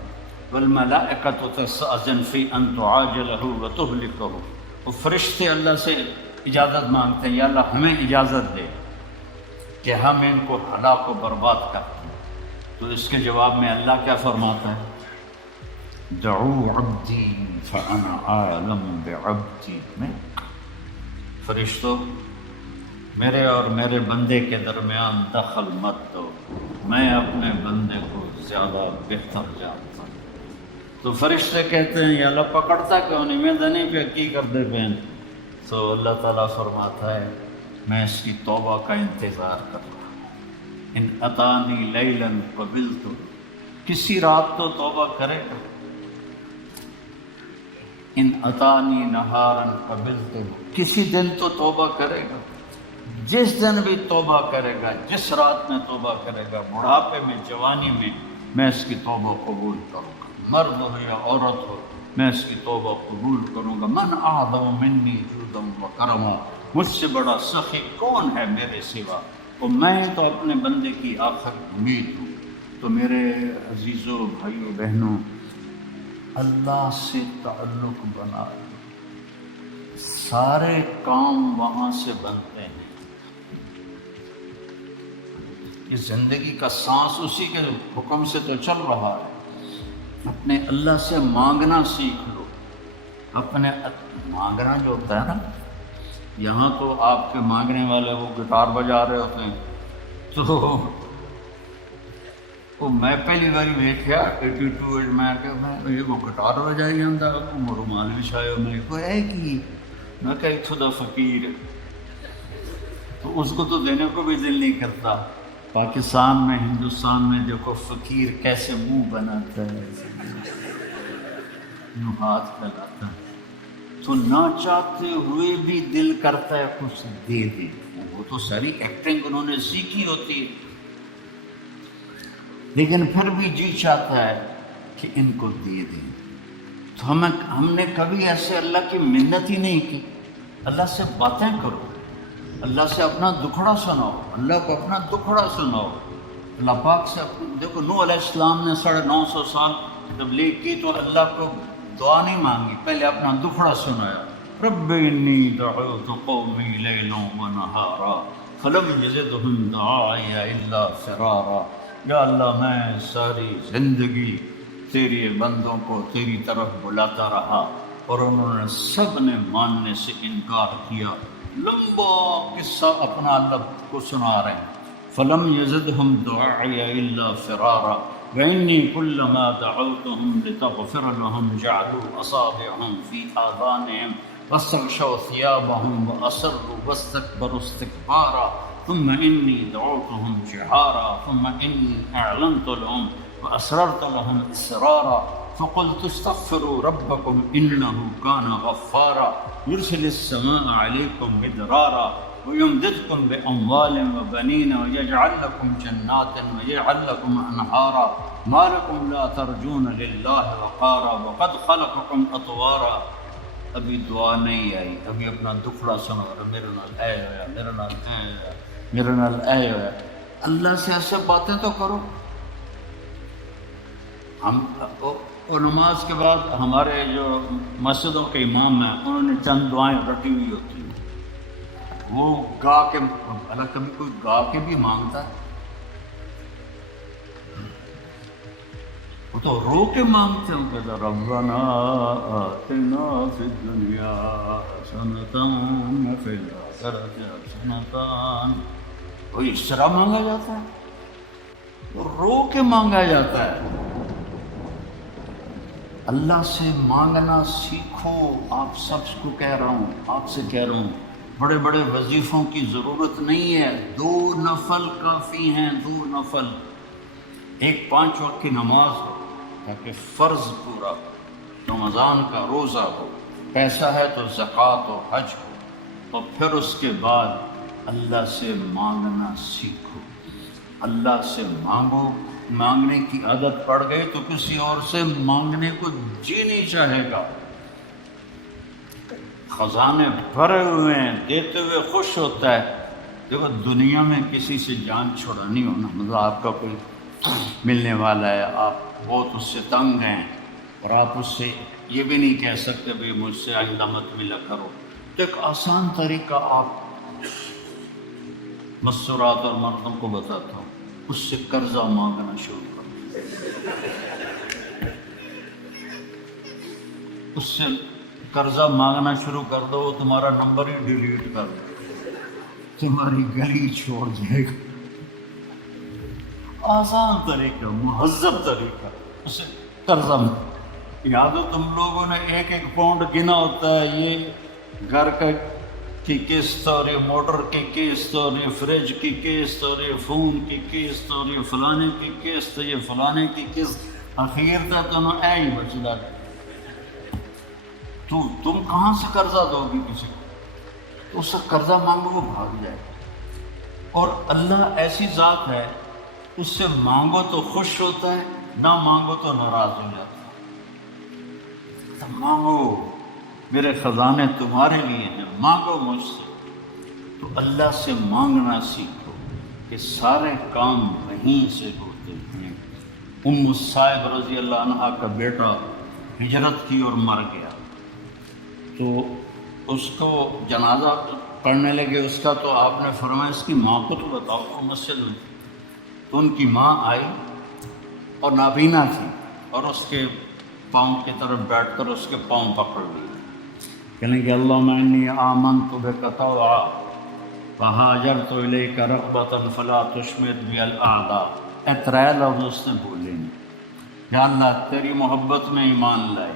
والملائکۃ تستأذن فی ان تعاجلہ وتہلکہ، وہ فرشتے اللہ سے اجازت مانگتے ہیں یا اللہ ہمیں اجازت دے کہ ہم ان کو ہلاک و برباد کر دیں۔ تو اس کے جواب میں اللہ کیا فرماتا ہے؟ دعو عبدی فانا اعلم بعبدی، میں فرشتوں میرے اور میرے بندے کے درمیان دخل مت دو، میں اپنے بندے کو زیادہ بہتر جانتا ہوں۔ تو فرشتے کہتے ہیں یا اللہ پکڑتا کیوں نہیں، میں دنی پہ کی کر دے بہن؟ تو اللہ تعالیٰ فرماتا ہے میں اس کی توبہ کا انتظار کر رہا ہوں۔ ان اتانی لیلا قبلت، کسی رات تو توبہ کرے گا، ان اتانی نہارا قبلت، کسی دن تو توبہ کرے گا۔ جس دن بھی توبہ کرے گا، جس رات میں توبہ کرے گا، بڑھاپے میں جوانی میں اس کی توبہ قبول کروں گا، مرد ہو یا عورت ہو میں اس کی توبہ قبول کروں گا۔ من اعظم منی جودا و کرما، مجھ سے بڑا سخی کون ہے میرے سوا، اور میں تو اپنے بندے کی آخر امید ہوں۔ تو میرے عزیزوں بھائیوں بہنوں، اللہ سے تعلق بنا لو، سارے کام وہاں سے بنتے ہیں۔ یہ زندگی کا سانس اسی کے حکم سے تو چل رہا ہے۔ اپنے اللہ سے مانگنا سیکھ لو۔ اپنے مانگنا جو ہوتا ہے نا، یہاں تو آپ کے مانگنے والے وہ گٹار بجا رہے ہوتے ہیں، تو وہ میں پہلی باری ویکھیا 82 میں کہ میں وہ گٹار بجائی جاتا، رومال بچھایا، میں کو ہے کہ میں کہ اتھو دا فقیر، تو اس کو تو دینے کو بھی دل نہیں کرتا۔ پاکستان میں، ہندوستان میں دیکھو فقیر کیسے منہ بناتا ہے، یوں ہاتھ پھیلاتا ہے، تو نہ چاہتے ہوئے بھی دل کرتا ہے کچھ دے دے۔ وہ تو ساری ایکٹنگ انہوں نے سیکھی ہوتی ہے، لیکن پھر بھی جی چاہتا ہے کہ ان کو دے دیں۔ تو ہم نے کبھی ایسے اللہ کی منت ہی نہیں کی۔ اللہ سے باتیں کرو، اللہ سے اپنا دکھڑا سناؤ، اللہ کو اپنا دکھڑا سناؤ، اللہ پاک سے دیکھو نوح علیہ السلام نے 950 سال تبلیغ کی تو اللہ کو دعا نہیں مانگی، پہلے اپنا دکھڑا سنایا، رب انی دعوت قومی لیلا ونہارا فلم یزدہم دعائی الا فرارا۔ یا اللہ میں ساری زندگی تیری بندوں کو تیری طرف بلاتا رہا اور انہوں نے سب نے ماننے سے انکار کیا۔ لمبا قصہ اپنا اللہ کو سنا رہے ہیں، فلم یزدہم دعائی الا فرارا وإنی کلما دعوتہم لتغفر لہم جعلوا اصابعہم فی آذانہم واستغشوا ثیابہم واسروا واستکبروا استکبارا ثم انی دعوتہم جہارا ثم انی اعلنت لہم واسررت لہم اسرارا فقلت استغفروا ربکم انہ کان غفارا یرسل السماء علیکم مدرارا ويمددكم بأموال وبنين ويجعل لكم جنات ويجعل لكم أنهارا ما لكم لا ترجون لله وقارا وقد خلقكم أطوارا۔ ابھی دعا نہیں آئی، ابھی اپنا دکھڑا سنو، میرے نال اے ہویا، میرے نال اے ہویا، میرے نال اے ہویا۔ اللہ سے ایسے باتیں تو کرو۔ ہم اور نماز کے بعد ہمارے جو مسجدوں کے امام ہیں انہوں نے چند دعائیں رٹی ہوئی ہوتی ہیں، وہ گا کے، اللہ کبھی کوئی گا کے بھی مانگتا ہے؟ وہ تو رو کے مانگتے ہیں، کہتا ربنا آتنا فی الدنیا حسنۃ وفی الآخرۃ حسنۃ۔ کوئی اس طرح مانگا جاتا ہے؟ وہ رو کے مانگا جاتا ہے۔ اللہ سے مانگنا سیکھو۔ آپ سب کو کہہ رہا ہوں، آپ سے کہہ رہا ہوں، بڑے بڑے وظیفوں کی ضرورت نہیں ہے، 2 نفل کافی ہیں، 2 نفل۔ ایک 5 وقت کی نماز ہو تاکہ فرض پورا ہو، رمضان کا روزہ ہو، پیسہ ہے تو زکوٰۃ و حج ہو، اور پھر اس کے بعد اللہ سے مانگنا سیکھو۔ اللہ سے مانگو، مانگنے کی عادت پڑ گئی تو کسی اور سے مانگنے کو جی نہیں چاہے گا۔ خزانے بھرے ہوئے ہیں، دیتے ہوئے خوش ہوتا ہے۔ دیکھو دنیا میں کسی سے جان چھڑانی ہونا، مطلب آپ کا کوئی ملنے والا ہے، آپ بہت اس سے تنگ ہیں اور آپ اس سے یہ بھی نہیں کہہ سکتے بھئی مجھ سے آئندہ مت ملا کرو، تو ایک آسان طریقہ آپ مستورات اور مردوں کو بتاتا ہوں، اس سے قرضہ مانگنا شروع کرو۔ اس سے قرضہ مانگنا شروع کر دو، وہ تمہارا نمبر ہی ڈیلیٹ کر دو، تمہاری گلی چھوڑ جائے گا۔ آسان طریقہ، مہذب طریقہ، اسے قرضہ۔ یاد ہو تم لوگوں نے 1-1 پاؤنڈ گنا ہوتا ہے، یہ گھر کی قسط اور یہ موٹر کی قسط اور یہ فریج کی قسط اور یہ فون کی قسط اور یہ فلانے کی قسط، یہ فلانے کی قسط، اخیر تک تمہیں اے ہی بچتا ہے۔ تو تم کہاں سے قرضہ دو گی کسی کو؟ تو اس سے قرضہ مانگو وہ بھاگ جائے گا۔ اور اللہ ایسی ذات ہے، اس سے مانگو تو خوش ہوتا ہے، نہ مانگو تو ناراض ہو جاتا ہے۔ تو مانگو، میرے خزانے تمہارے لیے ہیں، مانگو مجھ سے۔ تو اللہ سے مانگنا سیکھو کہ سارے کام وہیں سے ہوتے ہیں۔ ام صائب رضی اللہ عنہ کا بیٹا ہجرت کی اور مر گیا، تو اس کو جنازہ پڑھنے لگے اس کا، تو آپ نے فرمایا اس کی ماں کو تو بتاؤ، وہ مسجد میں تھی۔ تو ان کی ماں آئی اور نابینا تھی، اور اس کے پاؤں کی طرف بیٹھ کر اس کے پاؤں پکڑ لیے، کہنے کہ اللہم انی آمنت بک طوعا وہاجرت الیک رغبۃ فلا تشمت بی الاعداء۔ 3 لفظ اس نے بولے نہیں، یا اللہ تیری محبت میں ایمان لائے،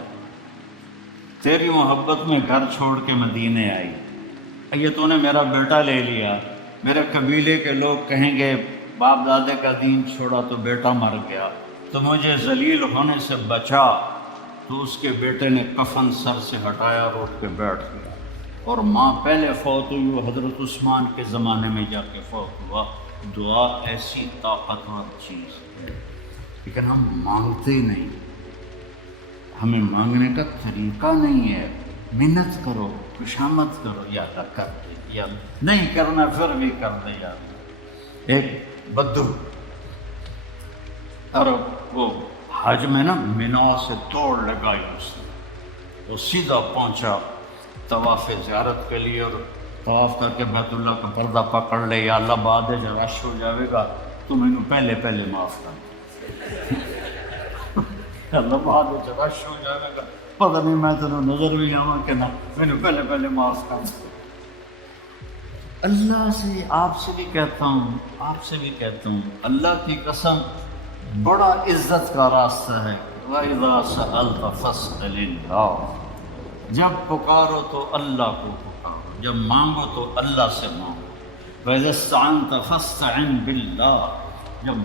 تیری محبت میں گھر چھوڑ کے مدینے آئی، یہ تو نے میرا بیٹا لے لیا، میرے قبیلے کے لوگ کہیں گے باپ دادے کا دین چھوڑا تو بیٹا مر گیا، تو مجھے ذلیل ہونے سے بچا۔ تو اس کے بیٹے نے کفن سر سے ہٹایا اور اٹھ کے بیٹھ گیا، اور ماں پہلے فوت ہوئی، وہ حضرت عثمان کے زمانے میں جا کے فوت ہوا۔ دعا ایسی طاقتور چیز ہے، لیکن ہم مانگتے ہی نہیں، ہمیں مانگنے کا طریقہ نہیں ہے۔ منت کرو، خوشامد کرو، یا اللہ کر دے، یا نہیں کرنا پھر بھی کر دے۔ یار ایک بدو اور وہ حج میں نا مینا سے دوڑ لگائی اس نے، وہ سیدھا پہنچا طواف زیارت کے لیے، اور طواف کر کے بیت اللہ کا پردہ پکڑ لے، یا اللہ بعد ہے جب رش ہو جاوے گا تو میں نے پہلے معاف کر دے، اللہ بعد ہے جب رش ہو جاوے گا پتہ نہیں میں تینوں نظر بھی آواں کہ نہ، میں نے پہلے معاف کر دے۔ اللہ سے آپ سے بھی کہتا ہوں اللہ کی قسم بڑا عزت کا راستہ ہے، وَإِذَا سَأَلْتَ فَاسْأَلِ اللَّهَ، جب پکارو تو اللہ کو پکارو، جب مانگو تو اللہ سے مانگو، وَإِذَا اسْتَعَنْتَ فَاسْتَعِنْ بِاللَّهِ، جب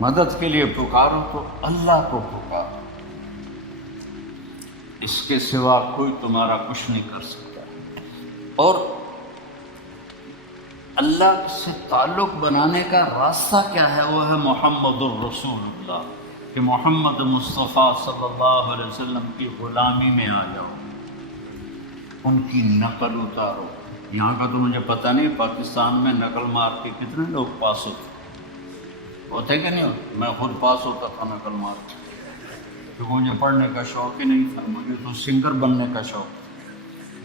مدد کے لیے پکارو تو اللہ کو پکارو، اس کے سوا کوئی تمہارا کچھ نہیں کر سکتا۔ اور اللہ سے تعلق بنانے کا راستہ کیا ہے؟ وہ ہے محمد الرسول اللہ، کہ محمد مصطفیٰ صلی اللہ علیہ وسلم کی غلامی میں آ جاؤ، ان کی نقل اتارو۔ یہاں کا تو مجھے پتہ نہیں پاکستان میں نقل مار کے کتنے لوگ پاس ہوتے کہ نہیں ہوتے؟ میں خود پاس ہوتا تھا نقل مار کے، کیونکہ مجھے پڑھنے کا شوق ہی نہیں تھا، مجھے تو سنگر بننے کا شوق تھا۔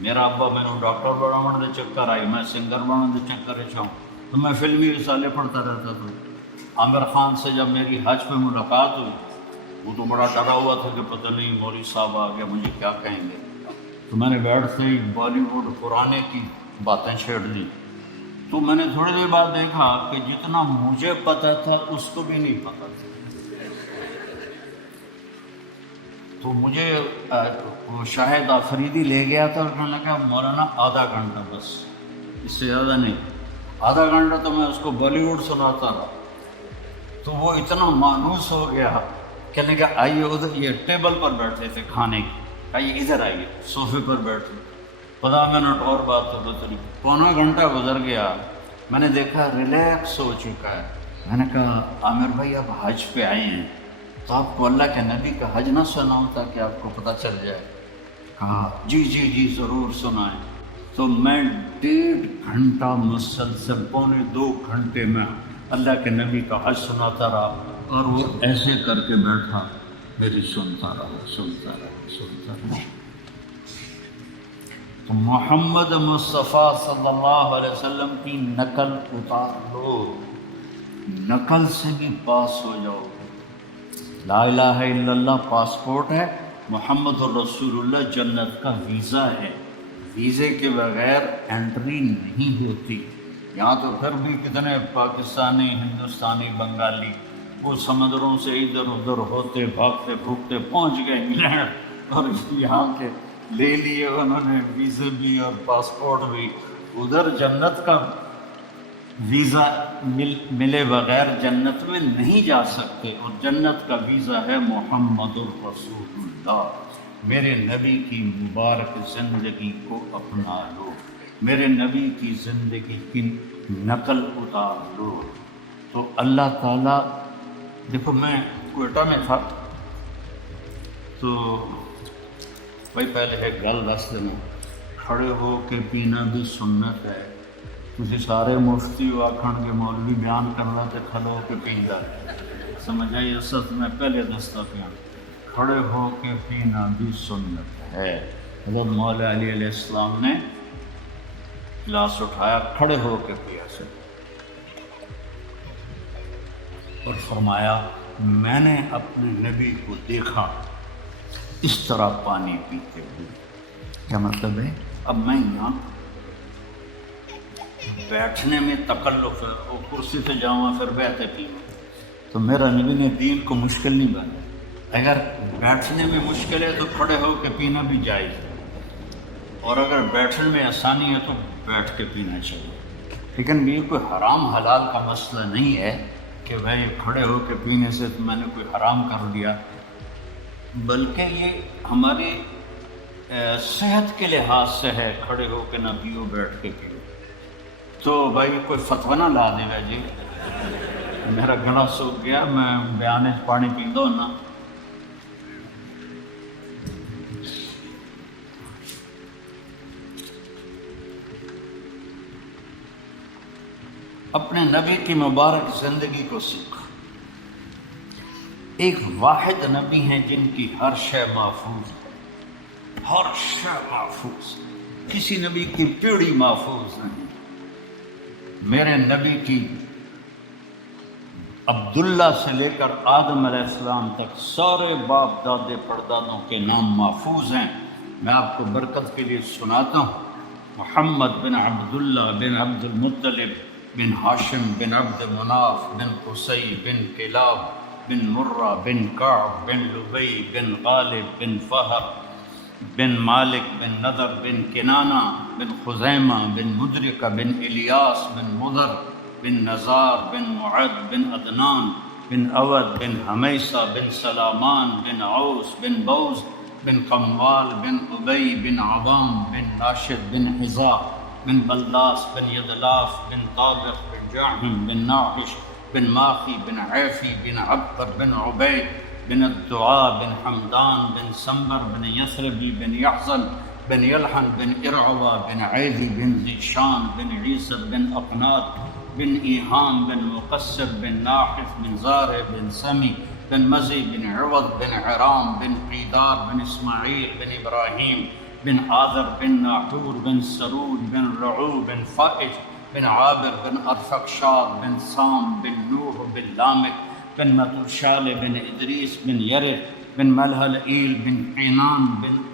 میرا ابا میں نے ڈاکٹر بنانے دے چکر آئی، میں سنگر بنانے دے چکر چاہوں تو میں فلمی رسالے پڑھتا رہتا تھا۔ عامر خان سے جب میری حج پہ ملاقات ہوئی، وہ تو بڑا ڈرا ہوا تھا کہ پتہ نہیں مولوی صاحب آ گیا مجھے کیا کہیں گے، تو میں نے بیٹھتے ہی بالی ووڈ پرانے کی باتیں چھیڑ لی۔ تو میں نے تھوڑی دیر بعد دیکھا کہ جتنا مجھے پتہ تھا اس کو بھی نہیں پتہ تھا۔ تو مجھے شاہد آفریدی لے گیا تھا اور کہنے لگا مولانا آدھا گھنٹہ بس، اس سے زیادہ نہیں۔ آدھا گھنٹہ تو میں اس کو بالی ووڈ سناتا رہا، تو وہ اتنا مانوس ہو گیا، کہنے لگا آئیے ادھر، یہ ٹیبل پر بیٹھے تھے کھانے کی، آئیے ادھر آئیے، صوفے پر بیٹھے، 15 منٹ اور بات ہو تو پونا گھنٹہ گزر گیا، میں نے دیکھا ریلیکس ہو چکا ہے۔ میں نے کہا عامر بھائی آپ حج پہ آئے ہیں تو آپ کو اللہ کے نبی کا حج نہ سناؤں تاکہ آپ کو پتہ چل جائے؟ کہا جی ضرور سنائیں۔ تو میں 1.5 گھنٹہ مسلسل، 2.25 گھنٹے میں اللہ کے نبی کا حج سناتا رہا، اور وہ ایسے کر کے بیٹھا، میری سنتا رہا۔ تو محمد مصطفیٰ صلی اللہ علیہ وسلم کی نقل اتار لو، نقل سے بھی پاس ہو جاؤ۔ لا الہ الا اللہ پاسپورٹ ہے، محمد الرسول اللہ جنت کا ویزا ہے، ویزے کے بغیر انٹری نہیں ہوتی۔ یہاں تو پھر بھی کتنے پاکستانی، ہندوستانی، بنگالی وہ سمندروں سے ادھر ادھر ہوتے بھاگتے بھوکتے پہنچ گئے انگلینڈ، اور یہاں کے لے لیے انہوں نے ویزے بھی اور پاسپورٹ بھی۔ ادھر جنت کا ویزا ملے بغیر جنت میں نہیں جا سکتے، اور جنت کا ویزا ہے محمد الرسول اللہ۔ میرے نبی کی مبارک زندگی کو اپنا لو، میرے نبی کی زندگی کی نقل اتار لو۔ تو اللہ تعالیٰ، دیکھو میں کوئٹہ میں تھا تو بھائی پہلے ہے گل دس دینا، کھڑے ہو کے پینا بھی سنت ہے۔ تسی سارے مفتی ہو آکھن کے مولوی بیان کرنا تے کھڑے ہو کے پیندا، سمجھ آئی؟ اصل میں پہلے دستا پیا، کھڑے ہو کے پینا بھی سنت ہے۔ حضرت مولا علی علیہ السلام نے گلاس اٹھایا، کھڑے ہو کے پیا سے، اور فرمایا میں نے اپنے نبی کو دیکھا اس طرح پانی پیتے ہوئے۔ کیا مطلب ہے؟ اب میں یہاں بیٹھنے میں تکلف ہے، وہ کرسی سے جاؤں پھر بیٹھے پیوں، تو میرا نبی نے دین کو مشکل نہیں بنا۔ اگر بیٹھنے میں مشکل ہے تو کھڑے ہو کے پینا بھی جائز ہے، اور اگر بیٹھنے میں آسانی ہے تو بیٹھ کے پینا چاہیے۔ لیکن یہ کوئی حرام حلال کا مسئلہ نہیں ہے کہ بھائی کھڑے ہو کے پینے سے میں نے کوئی حرام کر دیا، بلکہ یہ ہماری صحت کے لحاظ سے ہے، کھڑے ہو کے نہ پیو، بیٹھ کے پیو۔ تو بھائی کوئی فتویٰ نہ لا دے گا جی، میرا گلا سوکھ گیا، میں بیانے پانی پیندو نا۔ اپنے نبی کی مبارک زندگی کو سیکھو۔ ایک واحد نبی ہیں جن کی ہر شے محفوظ ہے، ہر شے محفوظ، کسی نبی کی پیڑھی محفوظ نہیں۔ میرے نبی کی عبداللہ سے لے کر آدم علیہ السلام تک سارے باپ دادے پردادوں کے نام محفوظ ہیں۔ میں آپ کو برکت کے لیے سناتا ہوں۔ محمد بن عبداللہ بن عبد المطلب بن ہاشم بن عبد مناف بن قصی بن کلاب بن مرہ بن کعب بن لبی بن غالب بن فہر بن مالک بن نضر بن کنانہ بن خزیمہ بن مدرکہ بن الیاس بن مضر بن نزار بن معد بن عدنان بن اود بن حمیسہ بن سلامان بن عوس بن بوز بن قموال بن ابی بن عوام بن ناشد بن حذاء بن بلداس بن یدلاف بن طابق بن جاحم بن ناحش بن ماخی بن عیفی بن عبقر بن عبید بن الدعاء بن حمدان بن سنبر بن یثربی بن یحزن بن یلحن بن ارعوہ بن عیدی بن ذیشان بن عیسر بن اقنات بن ایہام بن مقصر بن ناحف بن زارع بن سمی بن مزی بن عوض بن عرام بن قیدار بن اسماعیل بن ابراہیم بن آذر بن ناحور بن سرود بن رعو بن فائج بن عابر بن ارفقشاد بن سام بن نوح بن لامک بن متوشال بن ادریس بن یرد بن ملحلئیل بن قینان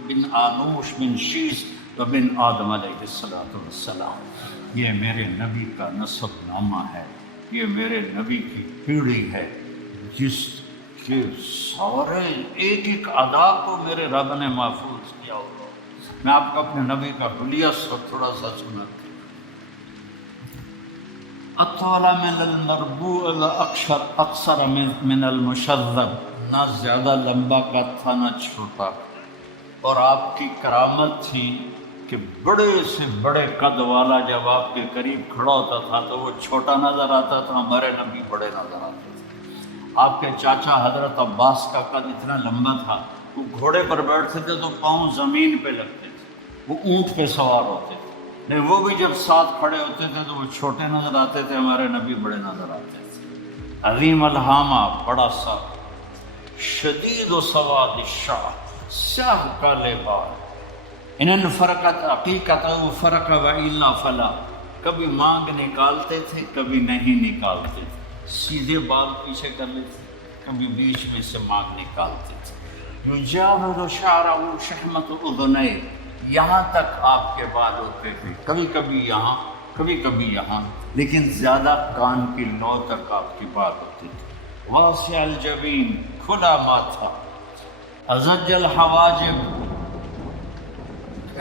بن آنوش بن شیس و بن آدم علیہ السلام۔ یہ میرے نبی کا نسب نامہ ہے، یہ میرے نبی کی پیڑھی ہے، جس کے سارے ایک ایک ادا کو میرے رب نے محفوظ کیا ہوا۔ میں آپ کو اپنے نبی کا حلیہ تھوڑا سا سناتا ہوں۔ اطول من المربوع اکثر من المشذب، نہ زیادہ لمبا قد تھا نہ چھوٹا، اور آپ کی کرامت تھی کہ بڑے سے بڑے قد والا جب آپ کے قریب کھڑا ہوتا تھا تو وہ چھوٹا نظر آتا تھا، ہمارے نبی بڑے نظر آتے تھے۔ آپ کے چاچا حضرت عباس کا قد اتنا لمبا تھا، وہ گھوڑے پر بیٹھتے تھے تو پاؤں زمین پہ لگتے تھے، وہ اونٹ پہ سوار ہوتے تھے، نہیں وہ بھی جب ساتھ کھڑے ہوتے تھے تو وہ چھوٹے نظر آتے تھے، ہمارے نبی بڑے نظر آتے تھے۔ عظیم الہامہ، بڑا سا، شدید و سواد الشعر، سیاہ کالے بال، ان فرقت عقیقت و فرق و الا فلا، کبھی مانگ نکالتے تھے کبھی نہیں نکالتے تھے، سیدھے بال پیچھے کر لیتے، کبھی بیچ میں سے مانگ نکالتے تھے۔ یجاور شعرہ شحمت اذنیہ، یہاں تک آپ کے بال ہوتے تھے، کبھی کبھی یہاں کبھی کبھی یہاں، لیکن زیادہ کان کی لو تک آپ کے بال ہوتے تھے۔ واسع الجبین، کھلا ماتھا، ازج الحواجب،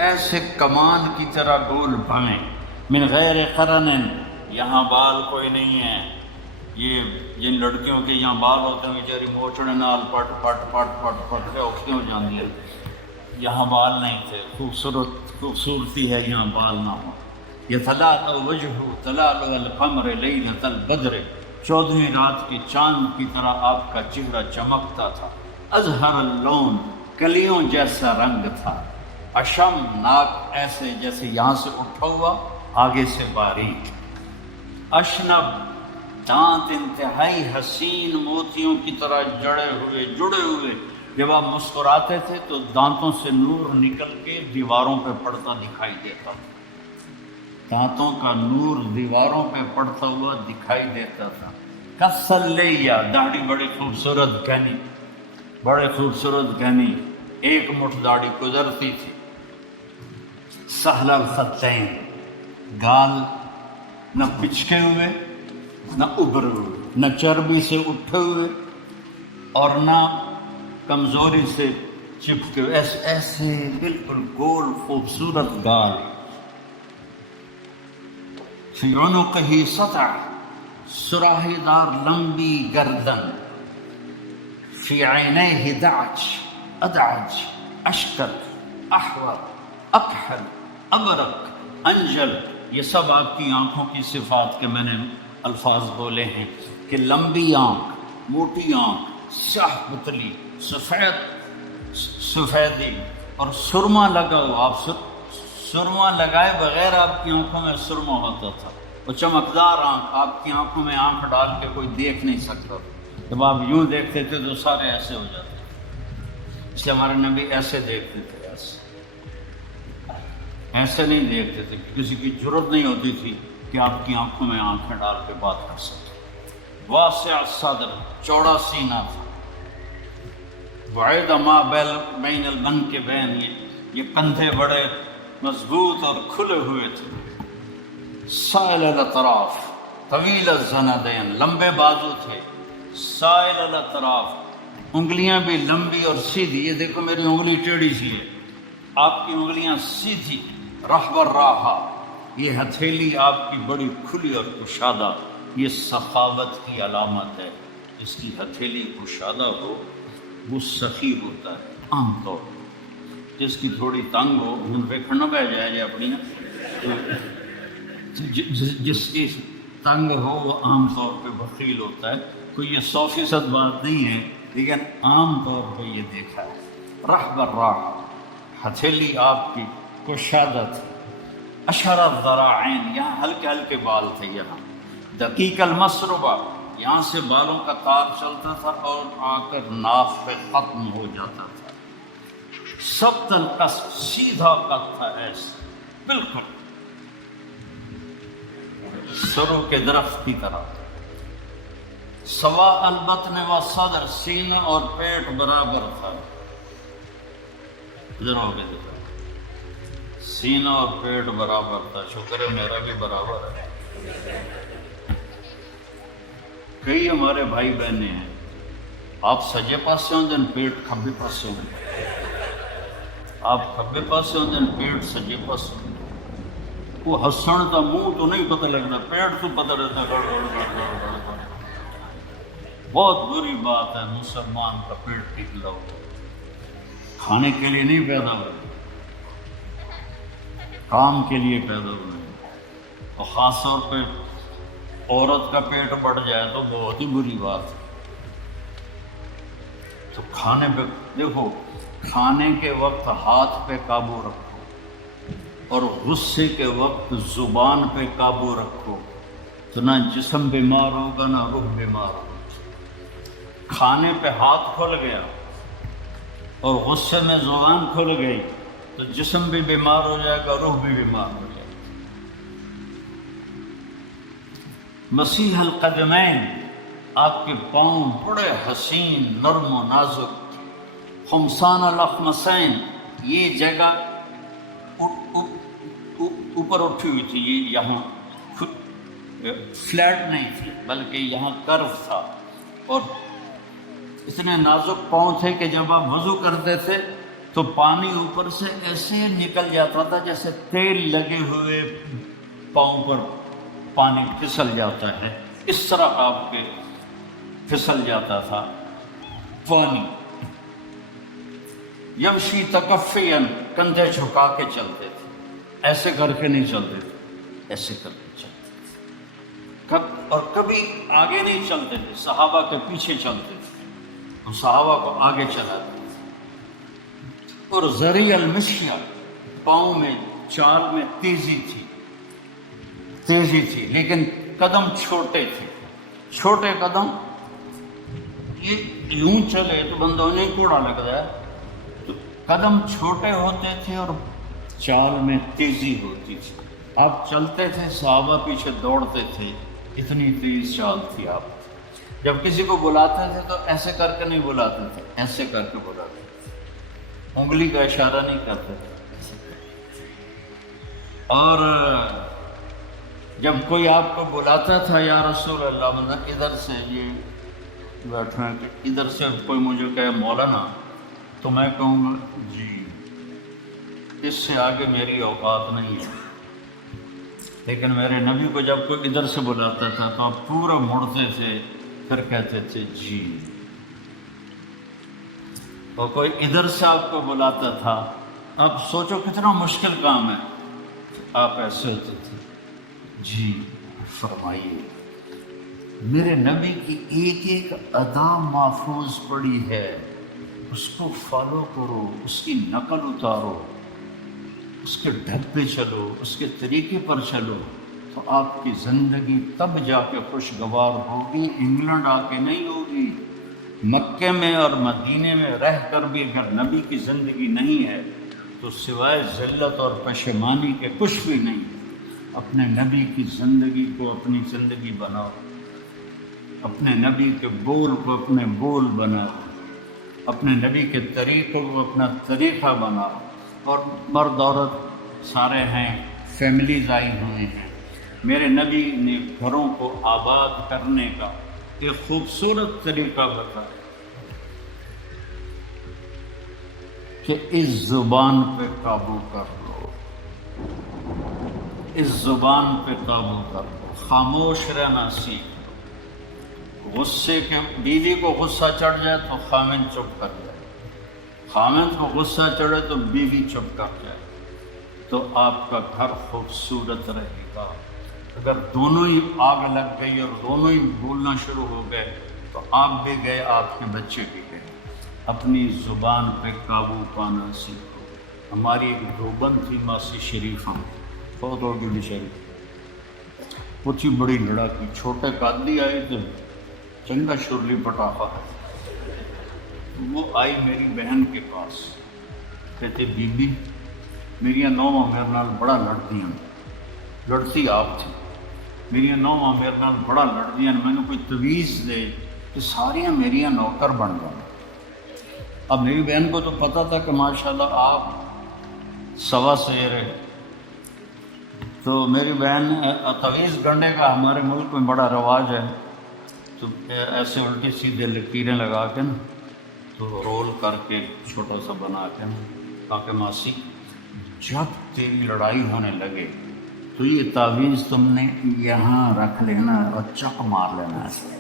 ایسے کمان کی طرح گول بھویں، من غیر قرن، یہاں بال کوئی نہیں ہے۔ یہ جن لڑکیوں کے یہاں بال ہوتے ہیں بیچاری موچڑے نال پٹ پٹ پٹ پٹ پٹ کے اکھتے ہو جاندی ہے، یہاں بال نہیں تھے۔ خوبصورتی ہے یہاں بال نہ ہو۔ یتلاء وجہ تلاء القمر لیلۃ البدر، 14ویں رات کے چاند کی طرح آپ کا چہرہ چمکتا تھا۔ ازہر اللون، کلیوں جیسا رنگ تھا۔ اشم، ناک ایسے جیسے یہاں سے اٹھا ہوا آگے سے باریک۔ اشنب، دانت انتہائی حسین موتیوں کی طرح جڑے ہوئے، جب آپ مسکراتے تھے تو دانتوں سے نور نکل کے دیواروں پہ پڑتا دکھائی دیتا تھا، دانتوں کا نور دیواروں پہ پڑتا ہوا دکھائی دیتا تھا۔ کسلیہ، داڑھی بڑی خوبصورت گھنی، بڑے خوبصورت گھنی، ایک مٹھ داڑھی گزرتی تھی۔ سہل الخطین، گال نہ پچکے ہوئے نہ ابھرے ہوئے، نہ چربی سے اٹھے ہوئے اور نہ کمزوری سے چپکے ہوئے، ایسے بالکل گول خوبصورت گال۔ فی عنقہ سطع، سراہی دار لمبی گردن۔ فی عینیہ دعج، ادعج، اشکر، احور، اکحل، ابرق، انجل، یہ سب آپ کی آنکھوں کی صفات کے میں نے الفاظ بولے ہیں کہ لمبی آنکھ، موٹی آنکھ، سیاہ پتلی، سفیدی اور سرما لگا ہوا۔ آپ سرما لگائے بغیر آپ کی آنکھوں میں سرما ہوتا تھا، وہ چمکدار آنکھ، آپ کی آنکھوں میں آنکھ ڈال کے کوئی دیکھ نہیں سکتا، جب آپ یوں دیکھتے تھے تو سارے ایسے ہو جاتے تھے، اس لیے ہمارے نبی ایسے دیکھتے تھے، ایسے نہیں دیکھتے تھے، کسی کی ضرورت نہیں ہوتی تھی کہ آپ کی آنکھوں میں آنکھیں ڈال کے بات کر سکتے۔ واسع الصدر، چوڑا سینہ تھا، وعید ما بین المنکبین، یہ کندھے بڑے مضبوط اور کھلے ہوئے تھے، سائل الاطراف، طویل الزندین، لمبے بازو تھے، سائل الاطراف، انگلیاں بھی لمبی اور سیدھی، یہ دیکھو میری انگلی ٹیڑھی سی ہے، آپ کی انگلیاں سیدھی، رحب الراحہ، یہ ہتھیلی آپ کی بڑی کھلی اور کشادہ، یہ سخاوت کی علامت ہے، جس کی ہتھیلی کشادہ ہو وہ سخی ہوتا ہے عام طور پر، جس کی تھوڑی تنگ ہو ان پہ کھڑنا پہ جائے اپنی نا، جس کی تنگ ہو وہ عام طور پہ بخیل ہوتا ہے، کوئی یہ 100% بات نہیں ہے لیکن عام طور پہ یہ دیکھا ہے۔ رحب الراحہ، ہتھیلی آپ کی کشادہ تھی، اشر الذراعین، یہاں ہلکے ہلکے بال تھے، یہاں دقیق المسربہ، یہاں سے بالوں کا تار چلتا تھا اور آ کر ناف پہ ختم ہو جاتا تھا، سبط القصد، سیدھا قد تھا، ایسے بالکل سرو کے درخت کی طرح، سوا البطن و صدر، سینہ اور پیٹ برابر تھا، ادھر ہو کے دیکھا، سینہ اور پیٹ برابر تھا، شکر ہے میرا بھی برابر ہے۔ کئی ہمارے بھائی بہنیں ہیں، آپ سجے پاسے ہوں دن پیٹ کھبے پاسے ہوں، آپ کھبے پاسے ہوں دن پیٹ سجے پاسے ہوں، وہ ہسن کا منہ تو نہیں پتہ لگنا، پیٹ تو پتہ رہتا گڑ گڑ گڑ گڑ گڑ گڑ۔ بہت بری بات ہے مسلمان کا پیٹ نکلا ہو، کھانے کے لیے نہیں پیدا ہوا، کام کے لیے پیدا ہوئے، اور خاص طور پہ عورت کا پیٹ بڑھ جائے تو بہت ہی بری بات ہے۔ تو کھانے پہ دیکھو، کھانے کے وقت ہاتھ پہ قابو رکھو اور غصے کے وقت زبان پہ قابو رکھو، تو نہ جسم بیمار ہوگا نہ روح بیمار ہوگا۔ کھانے پہ ہاتھ کھل گیا اور غصے میں زبان کھل گئی تو جسم بھی بیمار ہو جائے گا، روح بھی بیمار ہو جائے گا۔ مسیح القدمین، آپ کے پاؤں بڑے حسین، نرم و نازک، خمسان الاخمسین، یہ جگہ اوپر اٹھی ہوئی تھی، یہ یہاں فلیٹ نہیں تھی بلکہ یہاں کرو تھا، اور اتنے نازک پاؤں تھے کہ جب آپ وضو کرتے تھے تو پانی اوپر سے ایسے نکل جاتا تھا جیسے تیل لگے ہوئے پاؤں پر پانی پھسل جاتا ہے، اس طرح آپ کے پھسل جاتا تھا پانی۔ یمشی تکفین، کندھے جھکا کے چلتے تھے، ایسے کر کے نہیں چلتے تھے، ایسے کر کے چلتے تھے، اور کبھی آگے نہیں چلتے تھے، صحابہ کے پیچھے چلتے تھے، اور صحابہ کو آگے چلاتے تھے۔ اور ذریع المشیہ، پاؤں میں چال میں تیزی تھی لیکن قدم چھوٹے تھے، چھوٹے قدم، یہ یوں چلے تو بندوں نے کوڑا لگ رہا ہے، تو قدم چھوٹے ہوتے تھے اور چال میں تیزی ہوتی تھی، آپ چلتے تھے، صحابہ پیچھے دوڑتے تھے، اتنی تیز چال تھی آپ۔ جب کسی کو بلاتے تھے تو ایسے کر کے نہیں بلاتے تھے، ایسے کر کے بلاتے تھے، انگلی کا اشارہ نہیں کرتے تھے، اور جب کوئی آپ کو بلاتا تھا یا رسول اللہ، مطلب ادھر سے یہ بیٹھے ہیں کہ ادھر سے کوئی مجھے کہے مولانا تو میں کہوں گا جی، اس سے آگے میری اوقات نہیں ہے، لیکن میرے نبی کو جب کوئی ادھر سے بلاتا تھا تو آپ پورا مڑتے تھے، پھر کہتے تھے جی، اور کوئی ادھر سے آپ کو بلاتا تھا، آپ سوچو کتنا مشکل کام ہے، آپ ایسے ہوتے تھے، جی فرمائیے۔ میرے نبی کی ایک ایک ادا محفوظ پڑی ہے، اس کو فالو کرو، اس کی نقل اتارو، اس کے ڈھب پہ چلو، اس کے طریقے پر چلو، تو آپ کی زندگی تب جا کے خوشگوار ہوگی، انگلینڈ آ کے نہیں ہوگی۔ مکے میں اور مدینے میں رہ کر بھی اگر نبی کی زندگی نہیں ہے تو سوائے ذلت اور پشیمانی کے کچھ بھی نہیں۔ اپنے نبی کی زندگی کو اپنی زندگی بناؤ، اپنے نبی کے بول کو اپنے بول بناؤ، اپنے نبی کے طریقوں کو اپنا طریقہ بناؤ۔ اور مرد عورت سارے ہیں، فیملیز آئی ہوئی ہیں۔ میرے نبی نے گھروں کو آباد کرنے کا ایک خوبصورت طریقہ بتایا کہ اس زبان پہ قابو کر لو، اس زبان پہ قابو کر لو، خاموش رہنا سیکھ لو۔ غصے کے بیوی کو غصہ چڑھ جائے تو خامن چپ کر جائے، خامن کو غصہ چڑھے تو بیوی چپ کر جائے، تو آپ کا گھر خوبصورت رہے گا۔ اگر دونوں ہی آگ لگ گئی اور دونوں ہی بولنا شروع ہو گئے تو آپ بھی گئے، آپ کے بچے بھی گئے۔ اپنی زبان پہ قابو پانا سیکھو۔ ہماری ایک دیوبند تھی ماسی شریفہ، بہت ہو گئی بیچاری، وہ تھی بڑی لڑاکی، چھوٹے قادری آئے تھے، چنگا شرلی پٹاخہ ہے۔ وہ آئی میری بہن کے پاس، کہتے بی بی میریاں نوواں میرے نال بڑا لڑدیاں، لڑتی آپ تھی، میریاں نوواں میرے نال بڑا لڑدیاں، میں نے کوئی تویز دے کہ ساریاں میریاں نوکر بن جائیں۔ اب میری بہن کو تو پتہ تھا کہ ماشاءاللہ آپ سوا سیر ہے، تو میری بہن تویز گنڈے کا ہمارے ملک میں بڑا رواج ہے، تو ایسے الٹی سیدھے لکیریں لگا کے نا، تو رول کر کے چھوٹا سا بنا کے نا، تاکہ ماسی جب تیری لڑائی ہونے لگے تو یہ تعویذ تم نے یہاں رکھ لینا اور چک مار لینا ایسے،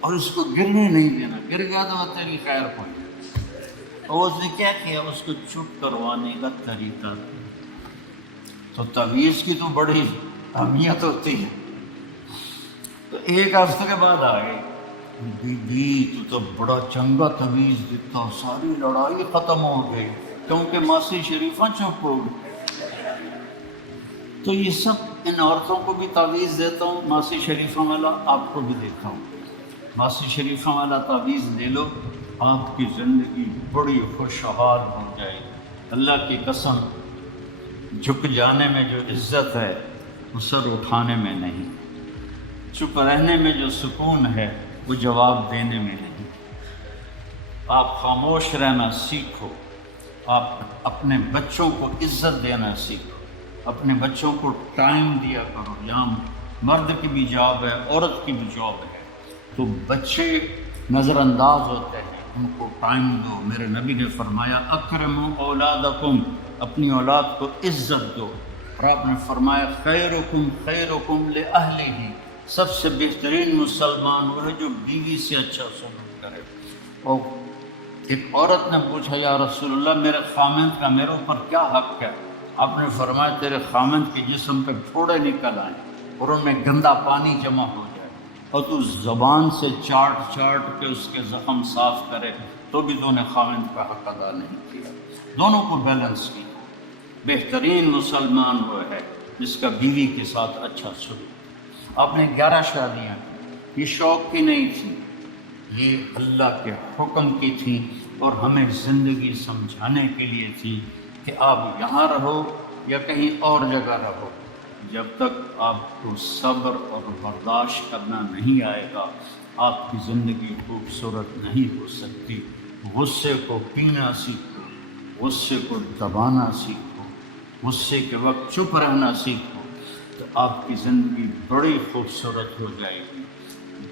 اور اس کو گرنے نہیں دینا، گر گیا تو تیری خیر کوئی۔ اور اس نے کیا کیا، اس کو چپ کروانے کا طریقہ، تو تعویذ کی تو بڑی اہمیت ہوتی ہے۔ تو ایک ہفتے کے بعد آ گئی، بی بی تو بڑا چنگا تعویذ دیتا، ساری لڑائی ختم ہو گئی کیونکہ ماسی شریفہ چپ ہو گئی۔ تو یہ سب ان عورتوں کو بھی تعویذ دیتا ہوں، ماسی شریفہ والا آپ کو بھی دیتا ہوں، ماسی شریفہ والا تعویذ لے لو، آپ کی زندگی بڑی خوشحال ہو جائے گی۔ اللہ کی قسم، جھک جانے میں جو عزت ہے وہ سر اٹھانے میں نہیں، چپ رہنے میں جو سکون ہے وہ جواب دینے میں نہیں۔ آپ خاموش رہنا سیکھو، آپ اپنے بچوں کو عزت دینا سیکھو، اپنے بچوں کو ٹائم دیا کرو۔ یہاں مرد کی بھی جاب ہے، عورت کی بھی جاب ہے، تو بچے نظر انداز ہوتے ہیں، ان کو ٹائم دو۔ میرے نبی نے فرمایا اکرموا اولادکم، اپنی اولاد کو عزت دو، اور آپ نے فرمایا خیرکم خیرکم لأہلہ، سب سے بہترین مسلمان وہ ہے جو بیوی سے اچھا سلوک کرے۔ اور ایک عورت نے پوچھا یا رسول اللہ میرے خامند کا میرے اوپر کیا حق ہے؟ آپ نے فرمایا تیرے خامند کے جسم پہ پھوڑے نکل آئیں اور ان میں گندا پانی جمع ہو جائے اور تو زبان سے چاٹ چاٹ کے اس کے زخم صاف کرے تو بھی تو نے خامند کا حق ادا نہیں کیا۔ دونوں کو بیلنس کیا۔ بہترین مسلمان وہ ہے جس کا بیوی کے ساتھ اچھا سلوک۔ آپ نے 11 شادیاں کی، یہ شوق کی نہیں تھی، یہ اللہ کے حکم کی تھی اور ہمیں زندگی سمجھانے کے لیے تھی کہ آپ یہاں رہو یا کہیں اور جگہ رہو، جب تک آپ کو صبر اور برداشت کرنا نہیں آئے گا آپ کی زندگی خوبصورت نہیں ہو سکتی۔ غصے کو پینا سیکھو، غصے کو دبانا سیکھو، غصے کے وقت چپ رہنا سیکھو، تو آپ کی زندگی بڑی خوبصورت ہو جائے گی،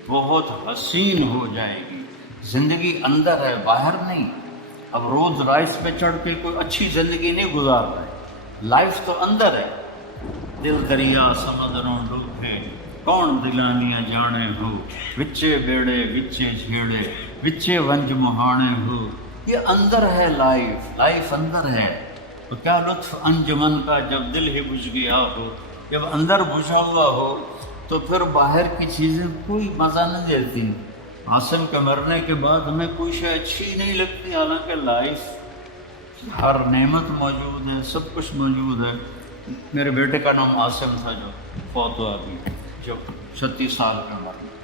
بہت حسین ہو جائے گی۔ زندگی اندر ہے، باہر نہیں۔ اب روز رائس پہ چڑھ کے کوئی اچھی زندگی نہیں گزار رہے، لائف تو اندر ہے۔ دل دریا سمندروں ڈوبے کون دلانیاں جانے ہو، وچے بیڑے وچے جھیڑے وچے ونج مہانے ہو، یہ اندر ہے لائف اندر ہے۔ تو کیا لطف انجمن کا جب دل ہی بجھ گیا ہو، جب اندر بجھا ہوا ہو تو پھر باہر کی چیزیں کوئی مزہ نہیں دیتی۔ عاصم کے مرنے کے بعد ہمیں کوئی شے اچھی نہیں لگتی، حالانکہ لائف ہر نعمت موجود ہے، سب کچھ موجود ہے، میرے بیٹے کا نام عاصم تھا جو فوت ہوا ابھی، جو 36 سال کا عمر میں،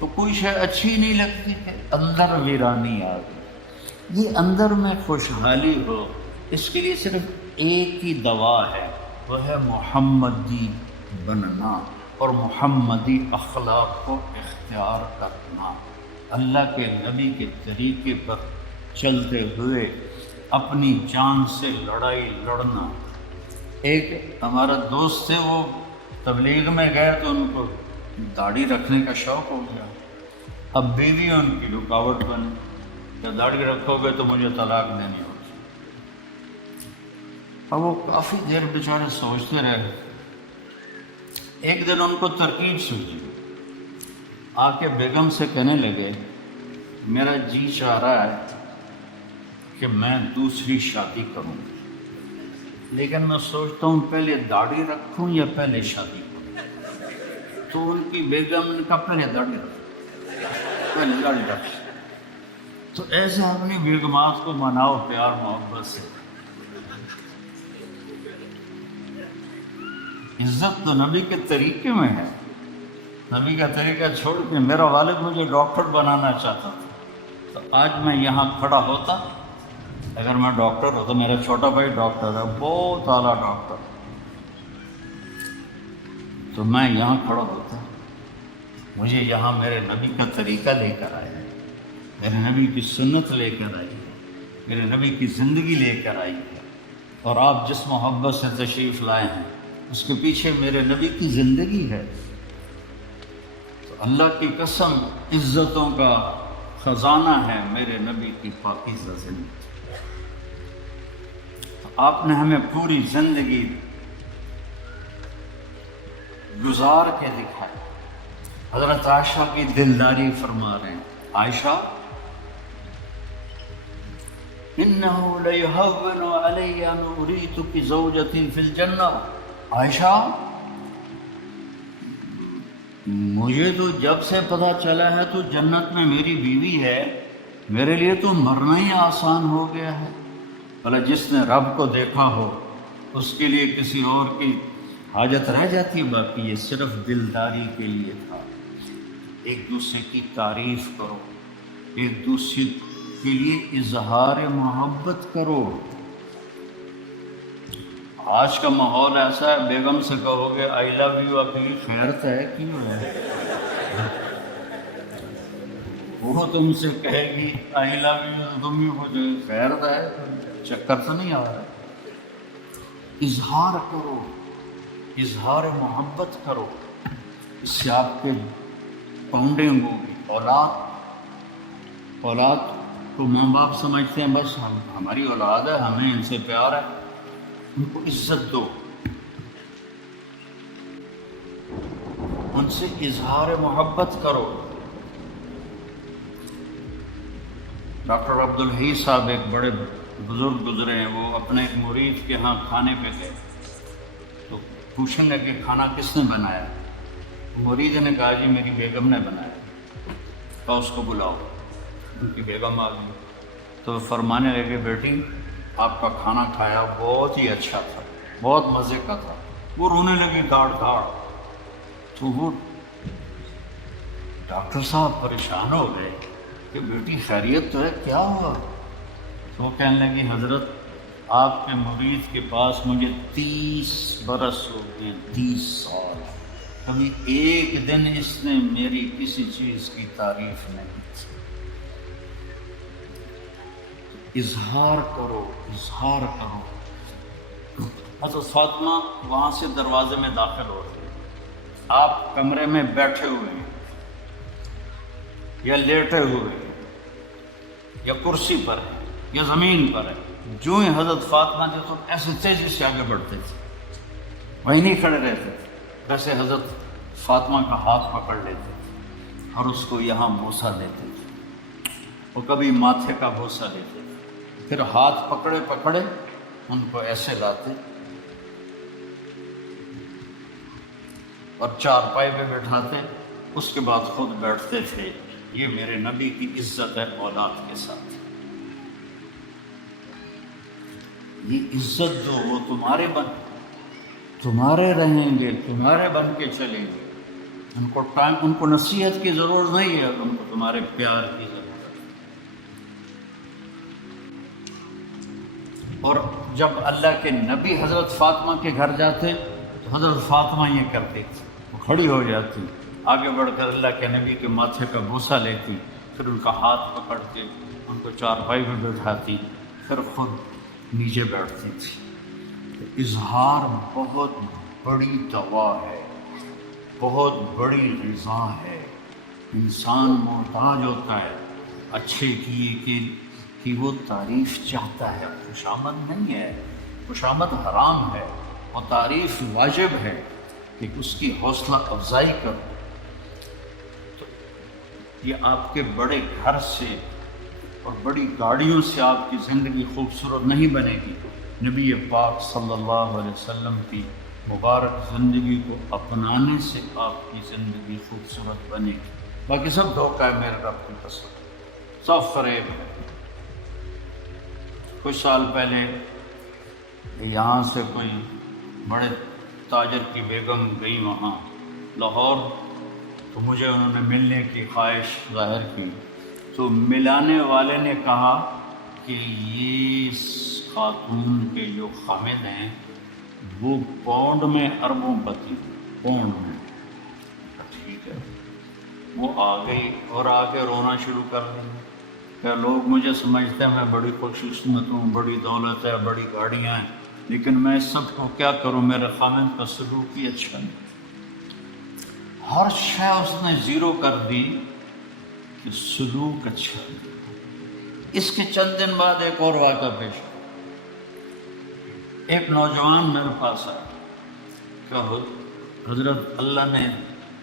تو کوئی شے اچھی نہیں لگتی کہ اندر ویرانی آ گئی۔ یہ اندر میں خوشحالی ہو، اس کے لیے صرف ایک ہی دوا ہے، وہ ہے محمدی بننا اور محمدی اخلاق کو اختیار کرنا، اللہ کے نبی کے طریقے پر چلتے ہوئے اپنی جان سے لڑائی لڑنا۔ ایک ہمارا دوست تھے، وہ تبلیغ میں گئے تو ان کو داڑھی رکھنے کا شوق ہو گیا، اب بیوی ان کی رکاوٹ بنی کہ داڑھی رکھو گے تو مجھے طلاق دینی ہوگی۔ اب وہ کافی دیر بیچارے سوچتے رہے، ایک دن ان کو ترکیب سوچی، آ کے بیگم سے کہنے لگے میرا جی چاہ رہا ہے کہ میں دوسری شادی کروں، لیکن میں سوچتا ہوں پہلے داڑھی رکھوں یا پہلے شادی کروں۔ تو ان کی بیگم نے کہا پہلے داڑھی رکھ، پہلے داڑھی رکھ۔ تو ایسے اپنی بیگمات کو مناؤ پیار محبت سے۔ عزت تو نبی کے طریقے میں ہے، نبی کا طریقہ چھوڑ کے میرا والد مجھے ڈاکٹر بنانا چاہتا تھا، تو آج میں یہاں کھڑا ہوتا، اگر میں ڈاکٹر ہوتا، میرا چھوٹا بھائی ڈاکٹر ہے، بہت اعلیٰ ڈاکٹر، تو میں یہاں کھڑا ہوتا۔ مجھے یہاں میرے نبی کا طریقہ لے کر آیا ہے، میرے نبی کی سنت لے کر آئی ہے، میرے نبی کی زندگی لے کر آئی ہے، اور آپ جس محبت سے تشریف لائے ہیں اس کے پیچھے میرے نبی کی زندگی ہے۔ تو اللہ کی قسم عزتوں کا خزانہ ہے میرے نبی کی پاکیزہ زندگی۔ آپ نے ہمیں پوری زندگی گزار کے دکھائی۔ حضرت عائشہ کی دلداری فرما رہے ہیں، عائشہ انہو لیہون علی ان اریتک زوجتی فی الجنہ، عائشہ مجھے تو جب سے پتہ چلا ہے تو جنت میں میری بیوی ہے، میرے لیے تو مرنا ہی آسان ہو گیا ہے۔ بھلا جس نے رب کو دیکھا ہو اس کے لیے کسی اور کی حاجت رہ جاتی ہے، باقی یہ صرف دلداری کے لیے تھا۔ ایک دوسرے کی تعریف کرو، ایک دوسرے کے لیے اظہار محبت کرو۔ آج کا ماحول ایسا ہے، بیگم سے کہو گے آئی لو یو، اپنی خیرت ہے کیوں ہے؟ وہ تم سے کہے گی آئی لو یو تو تم بھی مجھے خیرت ہے، چکر تو نہیں آ رہا ہے۔ اظہار کرو، اظہار محبت کرو، اس سے آپ کے پاؤنڈنگ ہوگی۔ اولاد کو ماں باپ سمجھتے ہیں بس ہماری اولاد ہے، ہمیں ان سے پیار ہے، ان کو عزت دو، ان سے اظہار محبت کرو۔ ڈاکٹر عبدالحی صاحب ایک بڑے بزرگ گزرے ہیں، وہ اپنے ایک مرید کے ہاں کھانے پہ گئے تو پوچھنے لگے کھانا کس نے بنایا؟ مرید نے کہا جی میری بیگم نے بنایا۔ کہا اس کو بلاؤ، ان کی بیگم آ گئی تو فرمانے لگے بیٹی آپ کا کھانا کھایا بہت ہی اچھا تھا، بہت مزے کا تھا۔ وہ رونے لگی دھاڑ دھاڑ، تو وہ ڈاکٹر صاحب پریشان ہو گئے کہ بیٹی خیریت تو ہے، کیا ہوا؟ تو وہ کہنے لگی حضرت آپ کے مرید کے پاس مجھے 30 برس ہو گئے، 30 سال، کبھی ایک دن اس نے میری کسی چیز کی تعریف نہیں کی۔ اظہار کرو، اظہار کرو۔ حضرت فاطمہ وہاں سے دروازے میں داخل ہو رہے، آپ کمرے میں بیٹھے ہوئے ہیں یا لیٹے ہوئے یا کرسی پر ہے یا زمین پر ہے، جو ہی حضرت فاطمہ جو تو ایسے تیزی سے آگے بڑھتے تھے، وہیں نہیں کھڑے رہتے تھے، ویسے حضرت فاطمہ کا ہاتھ پکڑ لیتے تھے اور اس کو یہاں بوسہ دیتے تھے، وہ کبھی ماتھے کا بوسہ لیتے تھے، پھر ہاتھ پکڑے پکڑے ان کو ایسے لاتے اور چارپائی پہ بٹھاتے، اس کے بعد خود بیٹھتے تھے۔ یہ میرے نبی کی عزت ہے اولاد کے ساتھ، یہ عزت جو وہ تمہارے بن، تمہارے رہیں گے، تمہارے بن کے چلیں گے، ان کو نصیحت کی ضرورت نہیں ہے، ان کو تمہارے پیار کی ضرورت ہے۔ اور جب اللہ کے نبی حضرت فاطمہ کے گھر جاتے تو حضرت فاطمہ یہ کرتی تھی، وہ کھڑی ہو جاتی، آگے بڑھ کر اللہ کے نبی کے ماتھے کا بوسہ لیتی، پھر ان کا ہاتھ پکڑ کے ان کو چارپائی میں بٹھاتی، پھر خود نیچے بیٹھتی تھی۔ اظہار بہت بڑی دوا ہے، بہت بڑی غذا ہے۔ انسان محتاج ہوتا ہے اچھے کی وہ تعریف چاہتا ہے، خوشامد نہیں ہے، خوشامد حرام ہے، اور تعریف واجب ہے کہ اس کی حوصلہ افزائی کرو۔ تو یہ آپ کے بڑے گھر سے اور بڑی گاڑیوں سے آپ کی زندگی خوبصورت نہیں بنے گی، نبی پاک صلی اللہ علیہ وسلم کی مبارک زندگی کو اپنانے سے آپ کی زندگی خوبصورت بنے گی۔ باقی سب دھوکہ ہے میرے رب کی قسم، سب فریب ہے۔ کچھ سال پہلے یہاں سے کوئی بڑے تاجر کی بیگم گئی وہاں لاہور، تو مجھے انہوں نے ملنے کی خواہش ظاہر کی، تو ملانے والے نے کہا کہ یہ خاتون کے جو خامد ہیں وہ پاؤنڈ میں اربوں پتی، پاؤنڈ میں۔ ٹھیک ہے، وہ آ گئی اور آ کے رونا شروع کر دیں۔ کیا لوگ مجھے سمجھتے ہیں میں بڑی خوش قسمت ہوں، بڑی دولت ہے، بڑی گاڑیاں ہیں، لیکن میں سب کو کیا کروں، میرے خامد کا سلوک ہی اچھا نہیں۔ ہر شے اس نے زیرو کر دی کہ سلوک اچھا نہیں۔ اس کے چند دن بعد ایک اور واقعہ پیش ہوا۔ ایک نوجوان میرے پاس آیا کہ حضرت اللہ نے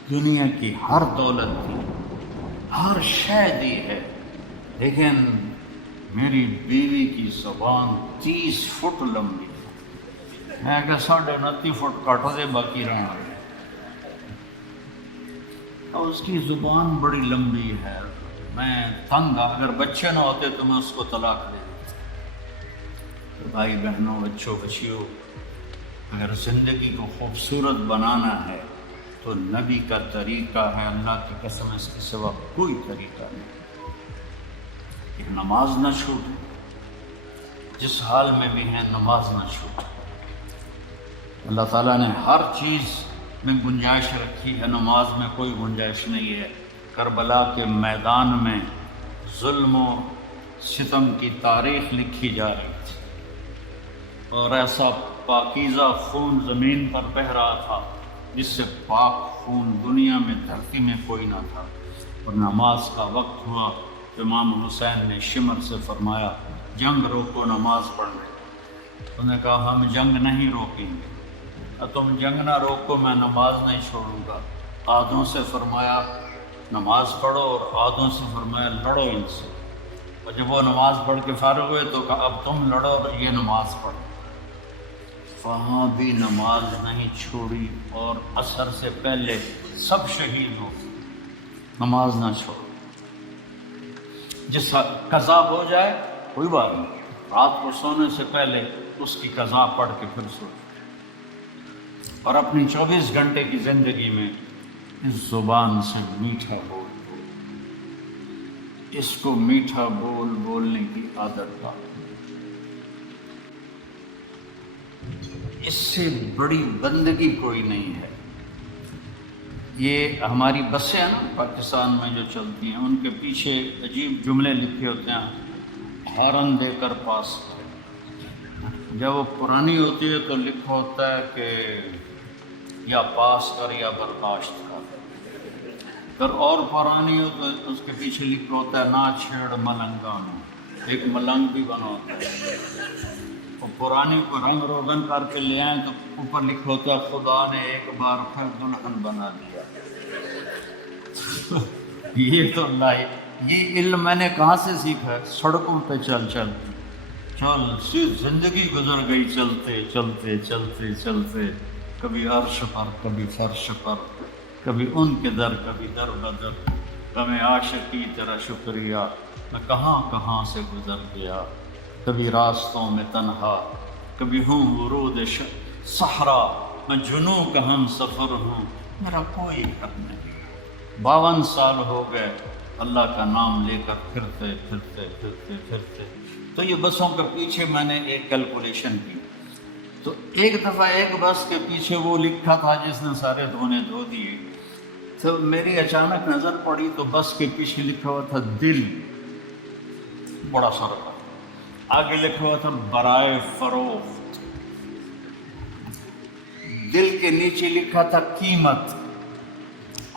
دنیا کی ہر دولت دی، ہر شے دی ہے، لیکن میری بیوی کی زبان 30 فٹ لمبی ہے۔ میں کہ 29.5 فٹ کاٹ دے باقی رہنا۔ اور اس کی زبان بڑی لمبی ہے، میں تنگ، اگر بچے نہ ہوتے تو میں اس کو طلاق دے دیتا۔ بھائی بہنوں، بچوں بچیوں، اگر زندگی کو خوبصورت بنانا ہے تو نبی کا طریقہ ہے، اللہ کی قسم اس کے سوا کوئی طریقہ نہیں۔ ایک نماز نہ چھوٹے، جس حال میں بھی ہے نماز نہ چھوٹے۔ اللہ تعالیٰ نے ہر چیز میں گنجائش رکھی ہے، نماز میں کوئی گنجائش نہیں ہے۔ کربلا کے میدان میں ظلم و ستم کی تاریخ لکھی جا رہی تھی، اور ایسا پاکیزہ خون زمین پر بہہ رہا تھا جس سے پاک خون دنیا میں، دھرتی میں کوئی نہ تھا۔ اور نماز کا وقت ہوا، امام حسین نے شمر سے فرمایا جنگ روکو، نماز پڑھنے۔ انہوں نے کہا ہم جنگ نہیں روکیں گے، تم جنگ نہ روکو میں نماز نہیں چھوڑوں گا۔ آدھوں سے فرمایا نماز پڑھو، اور آدھوں سے فرمایا لڑو ان سے۔ اور جب وہ نماز پڑھ کے فارغ ہوئے تو کہا اب تم لڑو اور یہ نماز پڑھو۔ وہاں بھی نماز نہیں چھوڑی، اور عصر سے پہلے سب شہید ہو۔ نماز نہ چھوڑو، جس قضا ہو جائے کوئی بات نہیں، رات کو سونے سے پہلے اس کی قضا پڑھ کے پھر سو۔ اور اپنی 24 گھنٹے کی زندگی میں اس زبان سے میٹھا بول، اس کو میٹھا بول بولنے کی عادت پا۔ اس سے بڑی بندگی کوئی نہیں ہے۔ یہ ہماری بسیں ہیں نا پاکستان میں جو چلتی ہیں، ان کے پیچھے عجیب جملے لکھے ہوتے ہیں، ہارن دے کر پاس کر۔ جب وہ پرانی ہوتی ہے تو لکھا ہوتا ہے کہ یا پاس کر یا برداشت کر۔ اگر اور پرانی ہو تو اس کے پیچھے لکھا ہوتا ہے نہ چھیڑ ملنگانو، ایک ملنگ بھی بنا ہوتا ہے۔ اور پرانی کو رنگ روغن کر کے لے آئیں تو اوپر لکھا ہوتا ہے خدا نے ایک بار پھر دلہن بنا دیا۔ یہ تو اللہ، یہ علم میں نے کہاں سے سیکھا ہے؟ سڑکوں پہ چل چل زندگی گزر گئی، چلتے چلتے چلتے چلتے، کبھی عرش پر کبھی فرش پر، کبھی ان کے در کبھی در بدر، غم عاشقی تیرا شکریہ، میں کہاں کہاں سے گزر گیا، کبھی راستوں میں تنہا، کبھی ہوں ورود صحرا، میں جنوں کا ہم سفر ہوں، میرا کوئی گھر نہیں۔ 52 سال ہو گئے اللہ کا نام لے کر پھرتے پھرتے پھرتے پھرتے۔ تو یہ بسوں کے پیچھے میں نے ایک کیلکولیشن کی، تو ایک دفعہ ایک بس کے پیچھے وہ لکھا تھا جس نے سارے دھونے دھو دیے، تو میری اچانک نظر پڑی تو بس کے پیچھے لکھا ہوا تھا دل، بڑا سارا تھا، آگے لکھا ہوا تھا برائے فروخت، دل کے نیچے لکھا تھا قیمت،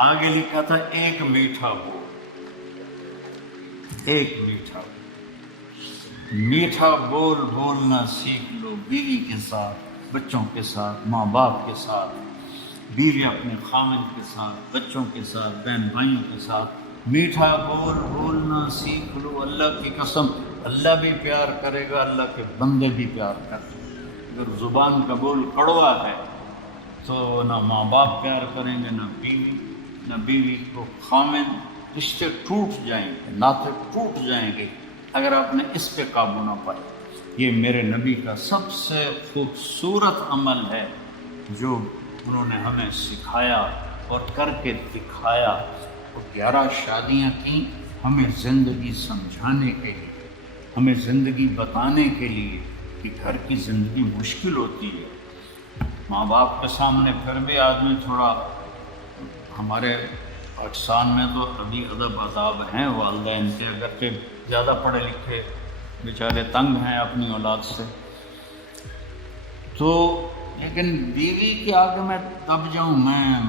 آگے لکھا تھا ایک میٹھا بول، ایک میٹھا بول۔ میٹھا بول بولنا سیکھ لو، بیوی کے ساتھ، بچوں کے ساتھ، ماں باپ کے ساتھ، بیوی اپنے خاوند کے ساتھ، بچوں کے ساتھ، بہن بھائیوں کے ساتھ میٹھا بول بولنا سیکھ لو۔ اللہ کی قسم اللہ بھی پیار کرے گا، اللہ کے بندے بھی پیار کریں گے۔ اگر زبان کا بول کڑوا ہے تو نہ ماں باپ پیار کریں گے، نہ بیوی کو خاوند، رشتے ٹوٹ جائیں گے، ناطے ٹوٹ جائیں گے اگر آپ نے اس پہ قابو نہ پائے۔ یہ میرے نبی کا سب سے خوبصورت عمل ہے جو انہوں نے ہمیں سکھایا اور کر کے دکھایا۔ اور 11 شادیاں کی ہمیں زندگی سمجھانے کے لیے، ہمیں زندگی بتانے کے لیے کہ گھر کی زندگی مشکل ہوتی ہے۔ ماں باپ کے سامنے پھر بھی آدمی تھوڑا، ہمارے پاکستان میں تو ابھی ادب آداب ہیں والدین کے، اگرچہ زیادہ پڑھے لکھے بیچارے تنگ ہیں اپنی اولاد سے، تو لیکن بیوی کے آگے میں دب جاؤں، میں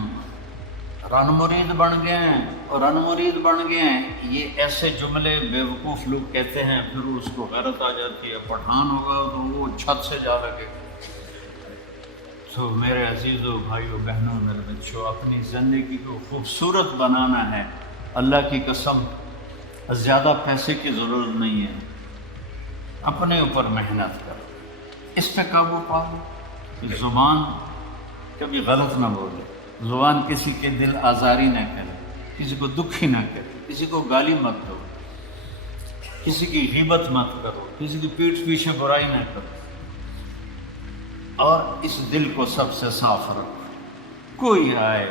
رن مرید بن گئے ہیں اور رن مرید بن گئے ہیں، یہ ایسے جملے بیوقوف لوگ کہتے ہیں، پھر اس کو غیرت آ جاتی ہے، پٹھان ہوگا تو وہ چھت سے جا لگے۔ تو میرے عزیزوں، بھائیوں، بہنوں، میرے بچوں، اپنی زندگی کو خوبصورت بنانا ہے۔ اللہ کی قسم زیادہ پیسے کی ضرورت نہیں ہے، اپنے اوپر محنت کرو، اس پہ قابو پاؤ کہ زبان کبھی غلط نہ بولے، زبان کسی کے دل آزاری نہ کرے، کسی کو دکھی نہ کرے، کسی کو گالی مت دو، کسی کی غیبت مت کرو، کسی کی پیٹھ پیچھے برائی نہ کرو، اور اس دل کو سب سے صاف رکھو۔ کوئی آئے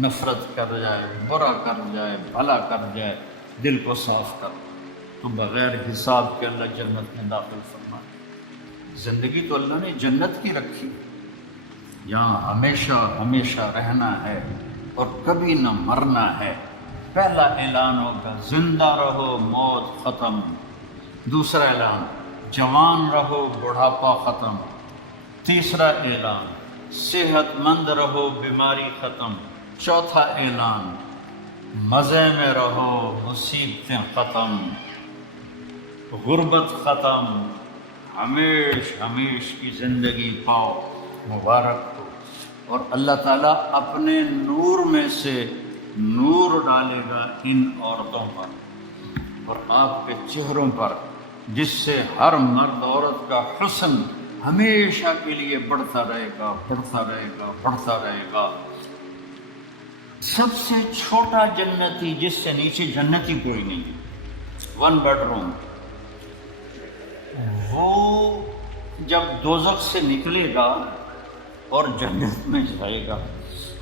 نفرت کر جائے، برا کر جائے، بھلا کر جائے، دل کو صاف کرو تو بغیر حساب کے اللہ جنت میں داخل فرمائے۔ زندگی تو اللہ نے جنت کی رکھی، یہاں ہمیشہ ہمیشہ رہنا ہے اور کبھی نہ مرنا ہے۔ پہلا اعلان ہوگا زندہ رہو موت ختم، دوسرا اعلان جوان رہو بڑھاپا ختم، تیسرا اعلان صحت مند رہو بیماری ختم، چوتھا اعلان مزے میں رہو مصیبتیں ختم، غربت ختم، ہمیش ہمیش کی زندگی پاؤ، مبارک ہو۔ اور اللہ تعالیٰ اپنے نور میں سے نور ڈالے گا ان عورتوں پر اور آپ کے چہروں پر، جس سے ہر مرد عورت کا حسن ہمیشہ کے لیے بڑھتا رہے گا، بڑھتا رہے گا، بڑھتا رہے گا۔ سب سے چھوٹا جنتی جس سے نیچے جنتی کوئی نہیں، 1 بیڈ روم، وہ جب دوزخ سے نکلے گا اور جنت میں جائے گا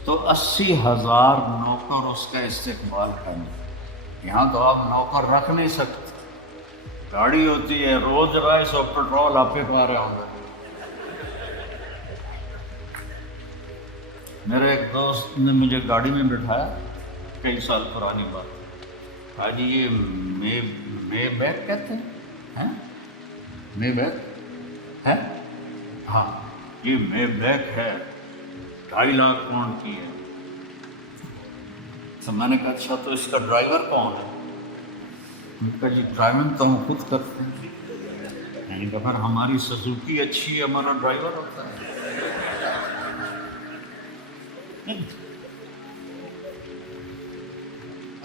تو 80,000 نوکر اس کا استقبال کریں گے۔ یہاں تو آپ نوکر رکھ نہیں سکتے، گاڑی ہوتی ہے، روز رائس اور پیٹرول آپ پہ پا رہے ہوں گے۔ میرے ایک دوست نے مجھے گاڑی میں بٹھایا، کئی سال پرانی بات، کہا جی یہ مے بیگ کہتے ہیں، مے بیگ ہے، ہاں یہ مے بیگ ہے، 2.5 لاکھ پاؤنڈ کی ہے۔ تو میں نے کہا اچھا تو اس کا ڈرائیور کون ہے؟ میں نے کہا جی ڈرائیونگ تو ہم خود کرتے ہیں۔ میں نے کہا پھر ہماری سزوکی اچھی ہے، ہمارا ڈرائیور ہوتا ہے۔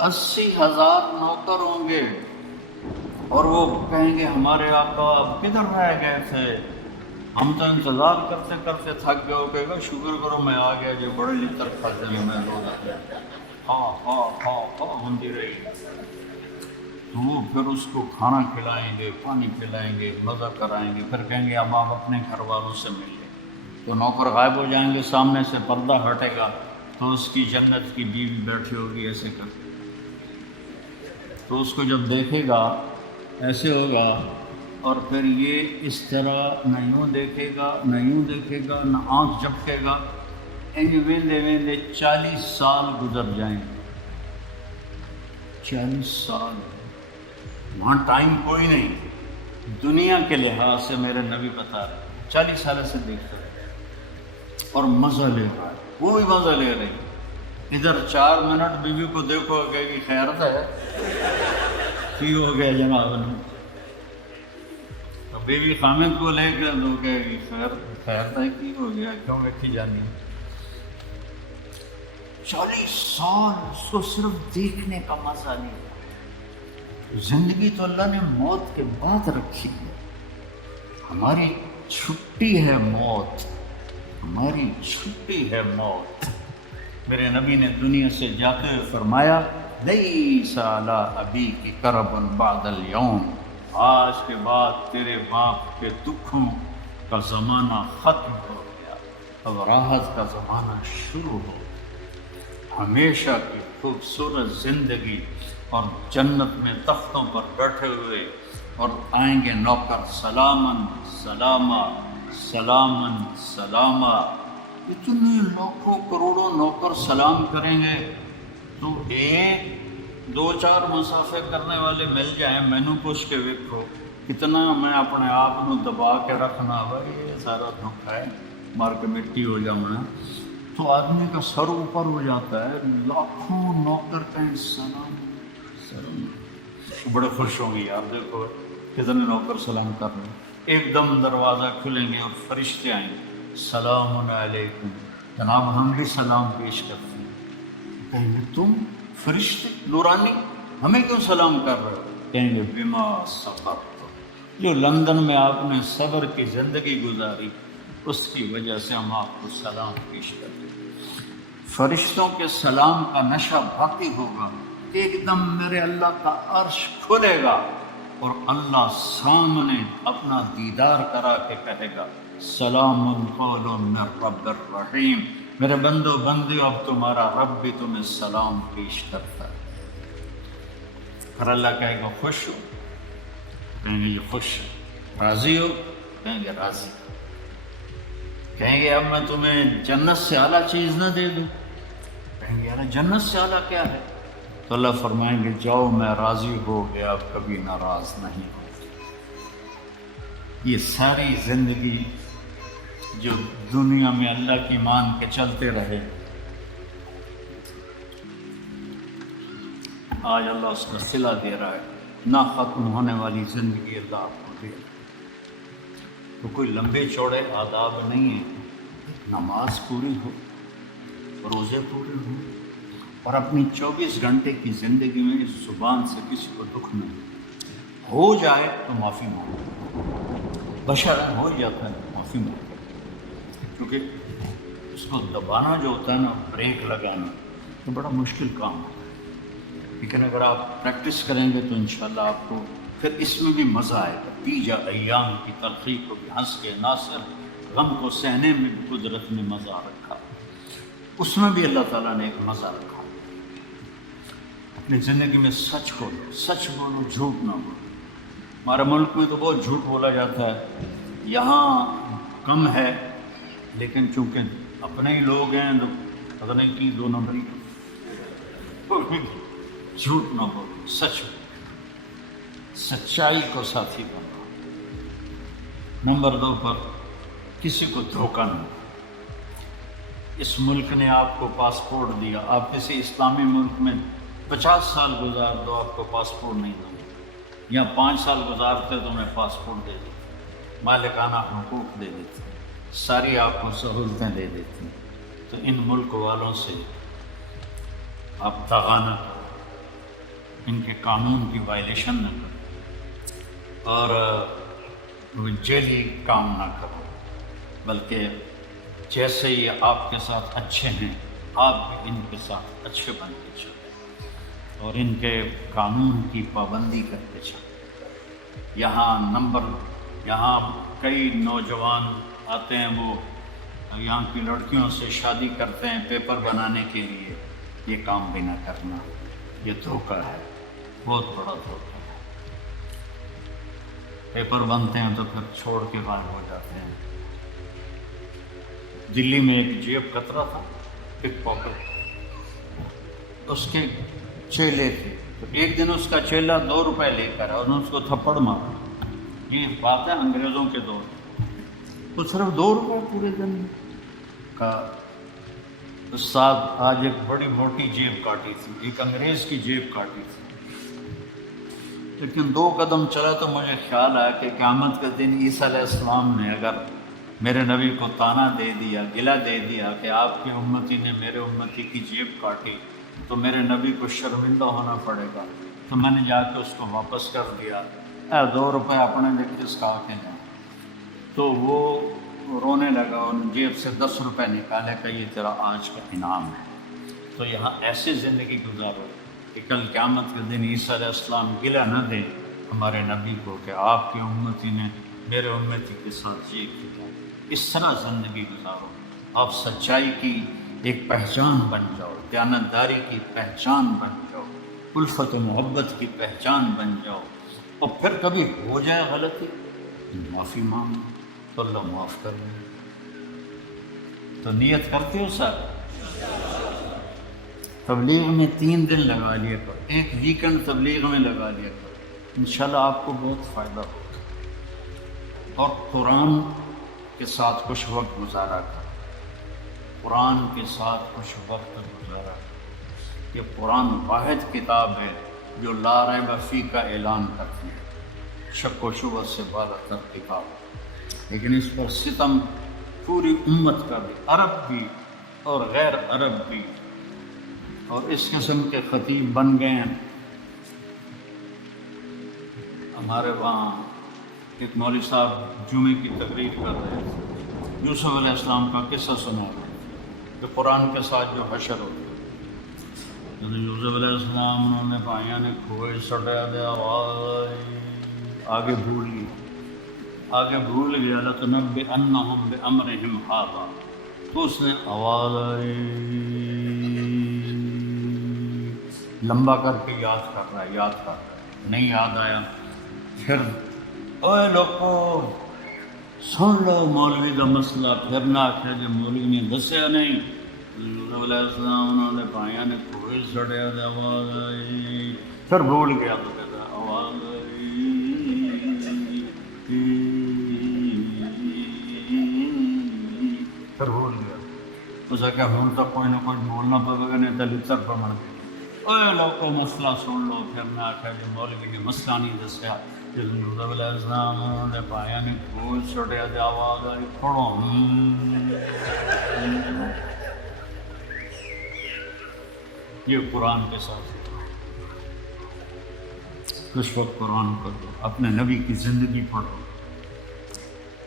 80,000 نوکر ہوں گے اور وہ کہیں گے ہمارے آقا آپ کدھر رہ گئے تھے، ہم تو انتظار کرتے کرتے تھک گئے۔ کہے گا شکر کرو میں آ گیا، جو بڑے لکھ کر کھاتے ہیں میں لوگ ہاں ہاں ہاں ہاں ہوتی رہی۔ تو وہ پھر اس کو کھانا کھلائیں گے، پانی پلائیں گے، مزہ کرائیں گے، پھر کہیں گے اب آپ اپنے گھر والوں سے مل لیں۔ تو نوکر غائب ہو جائیں گے، سامنے سے پردہ ہٹے گا تو اس کی جنت کی بیوی بیٹھی ہوگی ایسے کر، تو اس کو جب دیکھے گا ایسے ہوگا، اور پھر یہ اس طرح نہ یوں دیکھے گا نہ یوں دیکھے گا نہ آنکھ جھپکے گا، ویندے ویندے 40 سال گزر جائیں گے، 40 سال، وہاں ٹائم کوئی نہیں، دنیا کے لحاظ سے میرے نبی بتا رہے 40 سال سے دیکھتا ہے اور مزہ لے رہا ہے، وہ بھی مزہ لے رہے، ادھر 4 منٹ بیوی کو دیکھو کہ خیرت ہے کی ہو گیا جناب نے، تو بیوی خامد کو لے کے تو کہ خیرت ہے کی ہو گیا، کیوں ویکھی جانی، 40 سال اس کو صرف دیکھنے کا مزہ نہیں۔ زندگی تو اللہ نے موت کے بعد رکھی ہے، ہماری چھٹی ہے موت، ہماری چھٹی ہے موت۔ میرے نبی نے دنیا سے جاتے ہوئے فرمایا لیس علی ابیک کرب بعد الیوم، آج کے بعد تیرے باپ کے دکھوں کا زمانہ ختم ہو گیا، اب راحت کا زمانہ شروع ہو گیا، ہمیشہ کی خوبصورت زندگی، اور جنت میں تختوں پر بیٹھے ہوئے، اور آئیں گے نوکر سلامن سلامہ سلامن سلامہ، اتنے لاکھوں کروڑوں نوکر سلام کریں گے تو 1-2-4 مسافے کرنے والے مل جائیں، مینو پوچھ کے ویکھو کتنا میں اپنے آپ کو دبا کے رکھنا ہوا، یہ سارا دھوکہ ہے، مار کے مٹی ہو جانا، تو آدمی کا سر اوپر ہو جاتا ہے، لاکھوں نوکر کہیں سلام سلام، بڑے خوش ہوں گے یار، دیکھو کتنے نوکر سلام کر رہے ہیں، ایک دم دروازہ کھلیں گے اور فرشتے آئیں گے، سلام علیکم، جناب ہم بھی سلام پیش کرتے ہیں، کہیں گے تم فرشتے نورانی ہمیں کیوں سلام کر رہے ہو، کہیں گے بما صبرتم، جو لندن میں آپ نے صبر کی زندگی گزاری اس کی وجہ سے ہم آپ کو سلام پیش کرتے ہیں۔ فرشتوں کے سلام کا نشہ باقی ہوگا، ایک دم میرے اللہ کا عرش کھلے گا اور اللہ سامنے اپنا دیدار کرا کے کہے گا سلام قول من رب الرحیم، میرے بندو بندیو اب تمہارا رب بھی تمہیں سلام پیش کرتا ہے۔ پھر اللہ کہے گا خوش ہو، کہیں گے یہ خوش ہے، راضی ہو، کہیں گے راضی، کہیں گے اب میں تمہیں جنت سے اعلیٰ چیز نہ دے دوں، کہیں گے یار جنت سے اعلیٰ کیا ہے، تو اللہ فرمائیں گے جاؤ میں راضی ہو گیا، اب کبھی ناراض نہیں ہو۔ یہ ساری زندگی جو دنیا میں اللہ کی مان کے چلتے رہے، آج اللہ اس کا صلہ دے رہا ہے، نہ ختم ہونے والی زندگی اللہ آپ کو دے رہا ہے۔ تو کوئی لمبے چوڑے آداب نہیں ہیں، نماز پوری ہو، روزے پورے ہوں، اور اپنی 24 گھنٹے کی زندگی میں اس زبان سے کسی کو دکھ نہیں، ہو جائے تو معافی مانگو، بشر ہو ہی جاتا ہے معافی مانگو، کیونکہ اس کو دبانا جو ہوتا ہے نا، بریک لگانا، تو بڑا مشکل کام ہے، لیکن اگر آپ پریکٹس کریں گے تو انشاءاللہ آپ کو پھر اس میں بھی مزہ آئے گا۔ تیجا ایام کی تلخی کو بھی ہنس کے، ناصر غم کو سہنے میں بھی قدرت نے مزہ رکھا، اس میں بھی اللہ تعالیٰ نے ایک مزہ رکھا۔ اپنی زندگی میں سچ بولو، سچ بولو، جھوٹ نہ بولو۔ ہمارے ملک میں تو بہت جھوٹ بولا جاتا ہے، یہاں کم ہے، لیکن چونکہ اپنے ہی لوگ ہیں تو پتہ نہیں کی 2 نمبری، جھوٹ نہ بولو، سچ بولو، سچائی کو ساتھی بنو۔ نمبر 2 پر کسی کو دھوکہ نہ دو۔ اس ملک نے آپ کو پاسپورٹ دیا، آپ کسی اسلامی ملک میں 50 سال گزار دو، آپ کو پاسپورٹ نہیں دوں گے، یا 5 سال گزارتے تو میں پاسپورٹ دے دیتا، مالکانہ حقوق دے دیتے، ساری آپ کو سہولتیں دے دیتی، تو ان ملک والوں سے آپ دغا نہ کرو، ان کے قانون کی وائلیشن نہ کرو، اور جیلی کام نہ کرو، بلکہ جیسے یہ آپ کے ساتھ اچھے ہیں آپ بھی ان کے ساتھ اچھے بن کے چلیں اور ان کے قانون کی پابندی کرتے چلیں۔ یہاں کئی نوجوان آتے ہیں، وہ یہاں کی لڑکیوں سے شادی کرتے ہیں پیپر بنانے کے لیے، یہ کام بھی نہ کرنا، یہ دھوکہ ہے، بہت بڑا دھوکہ ہے۔ پیپر بنتے ہیں تو پھر چھوڑ کے غائب ہو جاتے ہیں۔ دلی میں ایک جیب کترا تھا، پک پاکٹ، اس کے چیلے تھے، تو ایک دن اس کا چیلا 2 روپے لے کر اور اس کو تھپڑ مارا۔ یہ بات ہے انگریزوں کے دور میں، تو صرف 2 روپے پورے دن کا۔ استاد آج ایک بڑی موٹی جیب کاٹی تھی، ایک انگریز کی جیب کاٹی تھی، لیکن 2 قدم چلا تو مجھے خیال آیا کہ قیامت کے دن عیسیٰ علیہ السلام نے اگر میرے نبی کو طعنہ دے دیا، گلہ دے دیا کہ آپ کے امتی نے میرے امتی کی جیب کاٹی، تو میرے نبی کو شرمندہ ہونا پڑے گا۔ تو میں نے جا کے اس کو واپس کر دیا، 2 روپے اپنے لے کے اس کا کے جائیں۔ تو وہ رونے لگا، ان جیب سے 10 روپے نکالے کہ یہ تیرا آج کا انعام ہے۔ تو یہاں ایسی زندگی گزارو کہ کل قیامت کے دن عیسیٰ علیہ السلام گلہ نہ دیں ہمارے نبی کو کہ آپ کے امتی نے میرے امتی کے ساتھ یہ کیا۔ اس طرح زندگی گزارو، آپ سچائی کی ایک پہچان بن جاؤ، دیانتداری کی پہچان بن جاؤ، الفت و محبت کی پہچان بن جاؤ، اور پھر کبھی ہو جائے غلطی معافی مانگو تو اللہ معاف کر دے۔ تو نیت کرتے ہو سر؟ تبلیغ میں 3 دن لگا لیا کرو، ایک ویکنڈ تبلیغ میں لگا لیا کرو، انشاءاللہ آپ کو بہت فائدہ ہوگا۔ اور قرآن کے ساتھ کچھ وقت گزارا کرو، قرآن کے ساتھ کچھ وقت گزارا کرو۔ یہ قرآن واحد کتاب ہے جو لا ریب فیہ کا اعلان کرتی ہے، شک و شبہ سے بالاتر کتاب، لیکن اس پر ستم پوری امت کا بھی، عرب بھی اور غیر عرب بھی، اور اس قسم کے خطیب بن گئے ہیں۔ ہمارے وہاں ایک مولوی صاحب جمعے کی تقریر کر رہے تھے، یوسف علیہ السلام کا قصہ سنا رہے تھے کہ قرآن کے ساتھ جو حشر ہوتا ہے، یوسف علیہ السلام انہوں نے بھائیاں نے کھوئے سٹا دیا، آگے بھول گیا، لَتُنَبِّئَنَّهُمْ بِأَمْرِهِمْ هَٰذَا، تو اس نے آواز آئی، لمبا کر کے یاد کر رہا ہے، نہیں یاد آیا، پھر اوے لوگو سن لو مولوی کا مسئلہ، پھر نہ آخیا جی مولوی نے دسیا نہیں۔ یوسف علیہ السلام انہوں نے بھائیاں نے کوئی سڑیا دے، آواز آئی، پھر بھول گیا تو کہتا آواز آئی، پھر بھول گیا۔ اسے کہ ہم تو کوئی نہ کوئی بولنا پڑے گا، نہیں تو لطر پر مر گئے۔ اوے لوگوں مسئلہ سن لو، پھر نہ آخیا جی مولوی نے مسئلہ نہیں دسیا۔ یوسف علیہ السلام انہوں نے بھائیاں نے کوئی سڑیا دے، آواز آئی، پڑھو۔ یہ قرآن کے ساتھ کچھ وقت قرآن پڑھو، اپنے نبی کی زندگی پڑھو،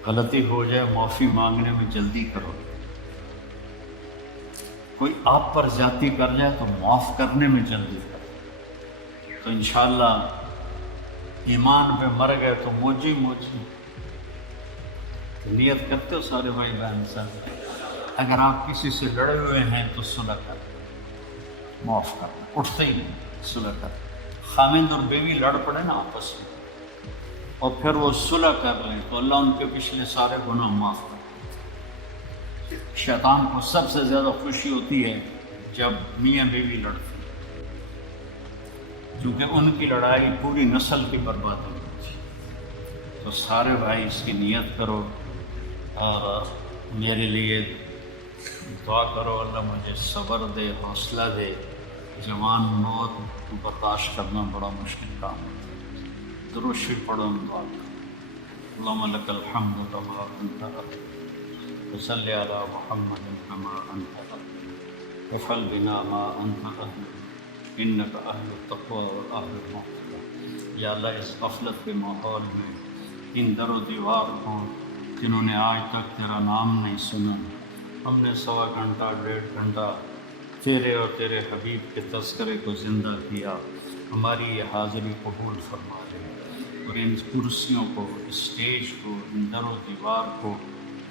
غلطی ہو جائے معافی مانگنے میں جلدی کرو، کوئی آپ پر زیادتی کر جائے تو معاف کرنے میں جلدی کرو، تو انشاءاللہ ایمان پہ مر گئے تو موجی نیت کرتے ہو سارے بھائی بہن ساتھ، اگر آپ کسی سے لڑے ہوئے ہیں تو صلح کریں، معاف کرنا، اٹھتے ہی نہیں صلح کریں۔ خامند اور بیوی لڑ پڑے نا آپس میں اور پھر وہ صلح کر لیں تو اللہ ان کے پچھلے سارے گناہ معاف کرے۔ شیطان کو سب سے زیادہ خوشی ہوتی ہے جب میاں بیوی لڑتے ہیں، کیونکہ ان کی لڑائی پوری نسل کی بربادی ہوتی ہے۔ تو سارے بھائی اس کی نیت کرو اور میرے لیے دعا کرو، اللہ مجھے صبر دے، حوصلہ دے۔ جوان موت کو برداشت کرنا بڑا مشکل کام ہے۔ درود شریف پڑھو، دعا کرو۔ اللہم لک الحمد کما انت اہل، وصلی علی محمد کما انت اہل، وفعل بنا ما انت اہل، انک اہل التقوی و اہل المغفرہ۔ یا اللہ اس غفلت کے ماحول میں ان در و دیوار کو جنہوں نے آج تک تیرا نام نہیں سنا، ہم نے 1.25 گھنٹہ 1.5 گھنٹہ تیرے اور تیرے حبیب کے تذکرے کو زندہ کیا، ہماری یہ حاضری قبول فرما لے، اور ان کرسیوں کو، اسٹیج کو، ان در و دیوار کو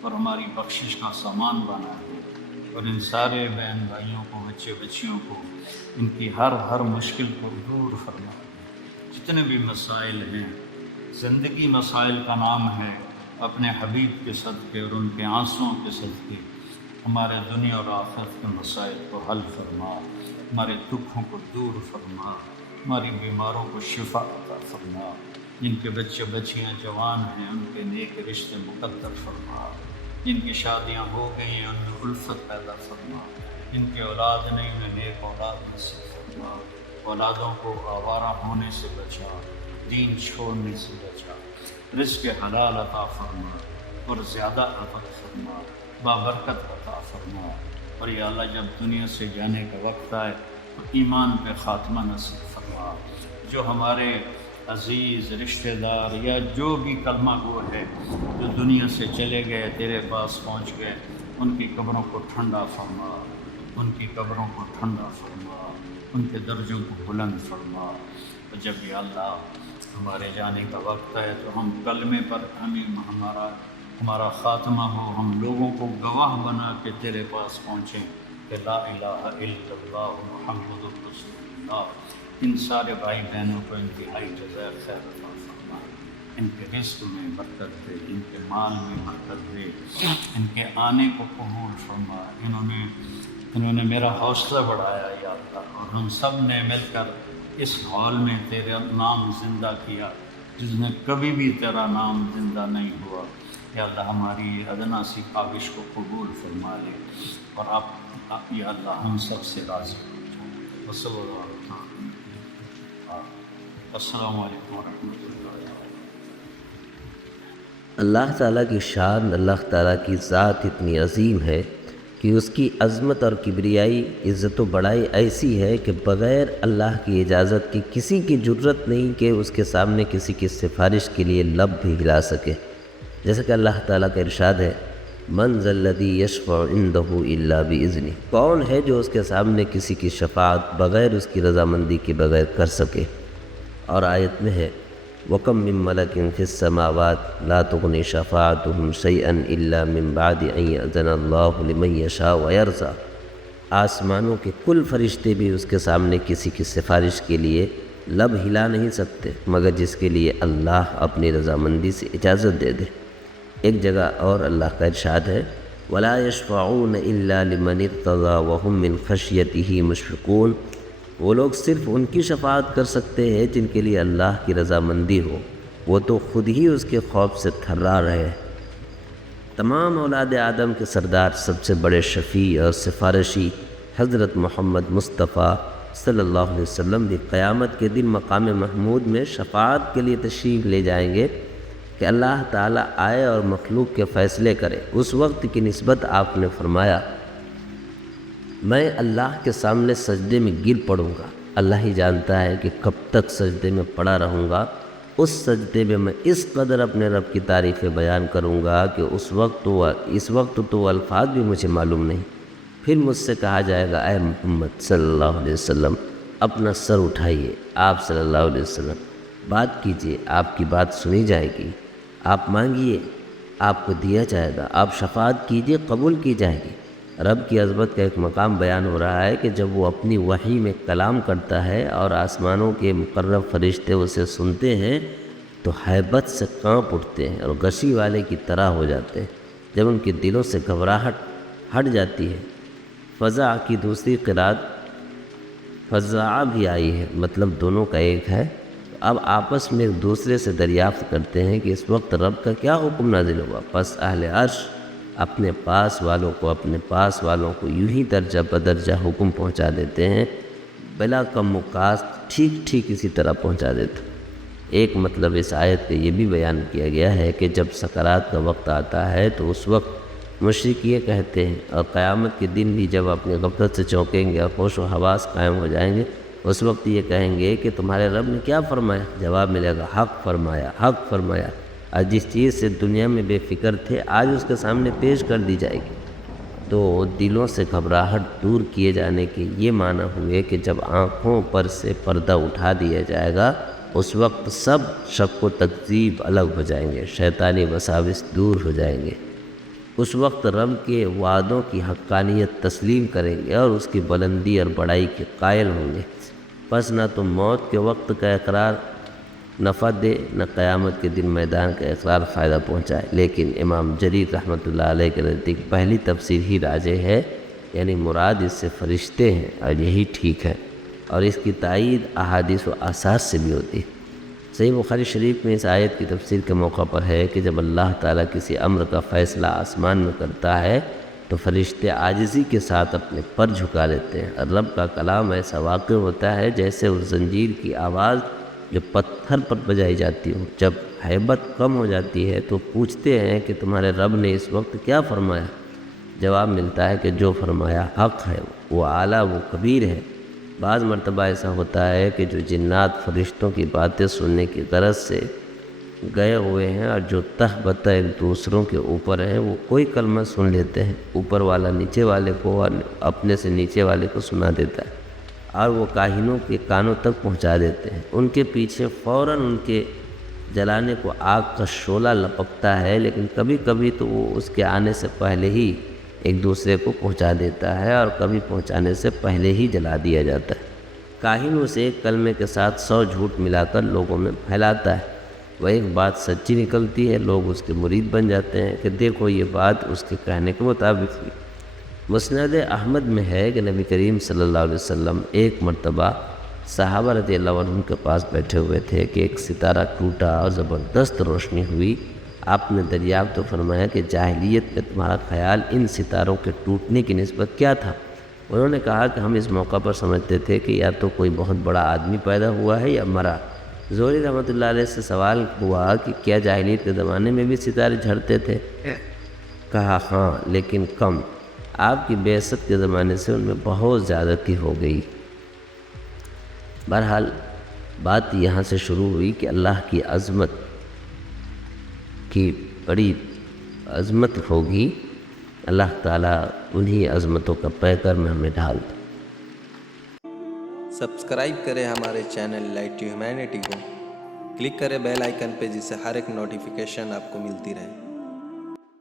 اور ہماری بخشش کا سامان بنا دے، اور ان سارے بہن بھائیوں کو، بچے بچیوں کو، ان کی ہر مشکل کو دور فرما دے۔ جتنے بھی مسائل ہیں، زندگی مسائل کا نام ہے، اپنے حبیب کے صدقے اور ان کے آنسوؤں کے صدقے ہمارے دنیا اور آخرت کے مسائل کو حل فرما، ہمارے دکھوں کو دور فرما، ہماری بیماروں کو شفا عطا فرما، جن کے بچے بچیاں جوان ہیں ان کے نیک رشتے مقدر فرما، جن کی شادیاں ہو گئی ہیں ان میں الفت پیدا فرما، جن کے اولاد نہیں انہیں نیک اولاد نصیب فرما، اولادوں کو آوارہ ہونے سے بچا، دین چھوڑنے سے بچا، رزق حلال عطا فرما اور زیادہ عطا فرما، بابرکت عطا فرما، اور یا اللہ جب دنیا سے جانے کا وقت آئے تو ایمان پہ خاتمہ نصیب فرما۔ جو ہمارے عزیز رشتہ دار یا جو بھی کلمہ گو ہے جو دنیا سے چلے گئے تیرے پاس پہنچ گئے، ان کی قبروں کو ٹھنڈا فرما، ان کی قبروں کو ٹھنڈا فرما، ان کے درجوں کو بلند فرما۔ اور جب یا اللہ ہمارے جانے کا وقت ہے تو ہم کلمے پر ہمارا خاتمہ ہو، ہم لوگوں کو گواہ بنا کے تیرے پاس پہنچیں کہ لا الہ الا اللہ محمد رسول اللہ۔ ان سارے بھائی بہنوں کو انتہائی جزائے خیر عطا فرما، ان کے رزق میں برکت دے، ان کے مال میں برکت دے، ان کے آنے کو قبول فرما۔ انہوں نے میرا حوصلہ بڑھایا یا اللہ، اور ہم سب نے مل کر اس ہال میں تیرا نام زندہ کیا جس میں کبھی بھی تیرا نام زندہ نہیں ہوا۔ یا اللہ ہماری ادنا سی کاوش کو قبول فرما لے، اور آپ یا اللہ ہم سب سے راضی ہو جائیں۔ وصلی اللہ علیہ وسلم۔ السلام علیکم ورحمۃ اللہ وبرکاتہ۔ اللہ تعالیٰ کی شان، اللہ تعالیٰ کی ذات اتنی عظیم ہے کہ اس کی عظمت اور کبریائی، عزت و بڑائی ایسی ہے کہ بغیر اللہ کی اجازت کی کسی کی جرت نہیں کہ اس کے سامنے کسی کی سفارش کے لیے لب بھی ہلا سکے۔ جیسا کہ اللہ تعالیٰ کا ارشاد ہے، من ذا الذی یشفع عندہ الا باذنہ، کون ہے جو اس کے سامنے کسی کی شفاعت بغیر اس کی رضامندی کے بغیر کر سکے۔ اور آیت میں ہے، وَكَم مِّن مَلَكٍ فِي السَّمَاوَاتِ لَا تُغْنِي شَفَاعَتُهُمْ شَيْئًا إِلَّا مِن بَعْدِ أَن يَأْذَنَ اللَّهُ لِمَن يَشَاءُ وَيَرْضَىٰ۔ آسمانوں کے کل فرشتے بھی اس کے سامنے کسی کی سفارش کے لیے لب ہلا نہیں سکتے مگر جس کے لیے اللہ اپنی رضامندی سے اجازت دے دے۔ ایک جگہ اور اللہ کا ارشاد ہے، وَلَا يَشْفَعُونَ إِلَّا لِمَنِ ارْتَضَىٰ وَهُم مِّن خَشْيَتِهِ مُشْفِقُونَ۔ وہ لوگ صرف ان کی شفاعت کر سکتے ہیں جن کے لیے اللہ کی رضامندی ہو، وہ تو خود ہی اس کے خوف سے تھرا رہے۔ تمام اولاد آدم کے سردار، سب سے بڑے شفیع اور سفارشی حضرت محمد مصطفیٰ صلی اللہ علیہ وسلم بھی قیامت کے دن مقام محمود میں شفاعت کے لیے تشریف لے جائیں گے کہ اللہ تعالیٰ آئے اور مخلوق کے فیصلے کرے۔ اس وقت کی نسبت آپ نے فرمایا، میں اللہ کے سامنے سجدے میں گر پڑوں گا، اللہ ہی جانتا ہے کہ کب تک سجدے میں پڑا رہوں گا۔ اس سجدے میں میں اس قدر اپنے رب کی تعریفیں بیان کروں گا کہ اس وقت تو الفاظ بھی مجھے معلوم نہیں۔ پھر مجھ سے کہا جائے گا، اے محمد صلی اللہ علیہ وسلم اپنا سر اٹھائیے، آپ صلی اللہ علیہ وسلم بات کیجئے، آپ کی بات سنی جائے گی، آپ مانگیے آپ کو دیا جائے گا، آپ شفاعت کیجئے قبول کی جائے گی۔ رب کی عظمت کا ایک مقام بیان ہو رہا ہے کہ جب وہ اپنی وحی میں کلام کرتا ہے اور آسمانوں کے مقرب فرشتے اسے سنتے ہیں تو ہیبت سے کانپ اٹھتے ہیں اور غشی والے کی طرح ہو جاتے ہیں۔ جب ان کے دلوں سے گھبراہٹ ہٹ جاتی ہے۔ فزع کی دوسری قرات فزع بھی آئی ہے، مطلب دونوں کا ایک ہے۔ اب آپس میں ایک دوسرے سے دریافت کرتے ہیں کہ اس وقت رب کا کیا حکم نازل ہوا۔ پس اہل عرش اپنے پاس والوں کو یوں ہی درجہ بدرجہ حکم پہنچا دیتے ہیں، بلا کم و کاست ٹھیک اسی طرح پہنچا دیتے ہیں۔ ایک مطلب اس آیت کا یہ بھی بیان کیا گیا ہے کہ جب سکرات کا وقت آتا ہے تو اس وقت مشرک یہ کہتے ہیں، اور قیامت کے دن بھی جب اپنے غفلت سے چونکیں گے اور ہوش و حواس قائم ہو جائیں گے، اس وقت یہ کہیں گے کہ تمہارے رب نے کیا فرمایا؟ جواب ملے گا، حق فرمایا۔ اور جس چیز سے دنیا میں بے فکر تھے آج اس کے سامنے پیش کر دی جائے گی۔ تو دلوں سے گھبراہٹ دور کیے جانے کے یہ معنی ہوئے کہ جب آنکھوں پر سے پردہ اٹھا دیا جائے گا اس وقت سب شک و تکذیب الگ ہو جائیں گے، شیطانی وساوس دور ہو جائیں گے۔ اس وقت رب کے وعدوں کی حقانیت تسلیم کریں گے اور اس کی بلندی اور بڑائی کے قائل ہوں گے۔ پس نہ تو موت کے وقت کا اقرار نفع دے، نہ قیامت کے دن میدان کا اقرار فائدہ پہنچائے۔ لیکن امام جریر رحمۃ اللہ علیہ کے نزدیک پہلی تفسیر ہی راجح ہے، یعنی مراد اس سے فرشتے ہیں، اور یہی ٹھیک ہے، اور اس کی تائید احادیث و آثار سے بھی ہوتی ہے۔ صحیح بخاری شریف میں اس آیت کی تفسیر کے موقع پر ہے کہ جب اللہ تعالیٰ کسی امر کا فیصلہ آسمان میں کرتا ہے تو فرشتے عاجزی کے ساتھ اپنے پر جھکا لیتے ہیں، اور رب کا کلام ایسا واقع ہوتا ہے جیسے اس زنجیر کی آواز جو پتھر پر بجائی جاتی ہو۔ جب ہیبت کم ہو جاتی ہے تو پوچھتے ہیں کہ تمہارے رب نے اس وقت کیا فرمایا؟ جواب ملتا ہے کہ جو فرمایا حق ہے، وہ اعلیٰ، وہ کبیر ہے۔ بعض مرتبہ ایسا ہوتا ہے کہ جو جنات فرشتوں کی باتیں سننے کی غرض سے گئے ہوئے ہیں اور جو تہ بتہ ایک دوسروں کے اوپر ہیں، وہ کوئی کلمہ سن لیتے ہیں، اوپر والا نیچے والے کو اور اپنے سے نیچے والے کو سنا دیتا ہے، اور وہ کاہنوں کے کانوں تک پہنچا دیتے ہیں۔ ان کے پیچھے فوراً ان کے جلانے کو آگ کا شعلہ لپکتا ہے، لیکن کبھی کبھی تو وہ اس کے آنے سے پہلے ہی ایک دوسرے کو پہنچا دیتا ہے، اور کبھی پہنچانے سے پہلے ہی جلا دیا جاتا ہے۔ کاہن اسے ایک کلمے کے ساتھ 100 جھوٹ ملا کر لوگوں میں پھیلاتا ہے، وہ ایک بات سچی نکلتی ہے، لوگ اس کے مرید بن جاتے ہیں کہ دیکھو یہ بات اس کے کہنے کے مطابق تھی۔ مسند احمد میں ہے کہ نبی کریم صلی اللہ علیہ وسلم ایک مرتبہ صحابہ رضی اللہ عنہم کے پاس بیٹھے ہوئے تھے کہ ایک ستارہ ٹوٹا اور زبردست روشنی ہوئی۔ آپ نے دریافت فرمایا کہ جاہلیت میں تمہارا خیال ان ستاروں کے ٹوٹنے کی نسبت کیا تھا؟ انہوں نے کہا کہ ہم اس موقع پر سمجھتے تھے کہ یا تو کوئی بہت بڑا آدمی پیدا ہوا ہے یا مرا۔ زہری رحمۃ اللہ علیہ سے سوال ہوا کہ کیا جاہلیت کے زمانے میں بھی ستارے جھڑتے تھے؟ کہا ہاں، لیکن کم۔ آپ کی بعثت کے زمانے سے ان میں بہت زیادتی ہو گئی۔ بہرحال بات یہاں سے شروع ہوئی کہ اللہ کی عظمت کی بڑی عظمت ہوگی، اللہ تعالیٰ انہی عظمتوں کا پیکر میں ہمیں ڈال دے۔ سبسکرائب کریں ہمارے چینل لائٹ ٹو ہیومینٹی کو، کلک کریں بیل آئیکن پہ جس سے ہر ایک نوٹیفیکیشن آپ کو ملتی رہے۔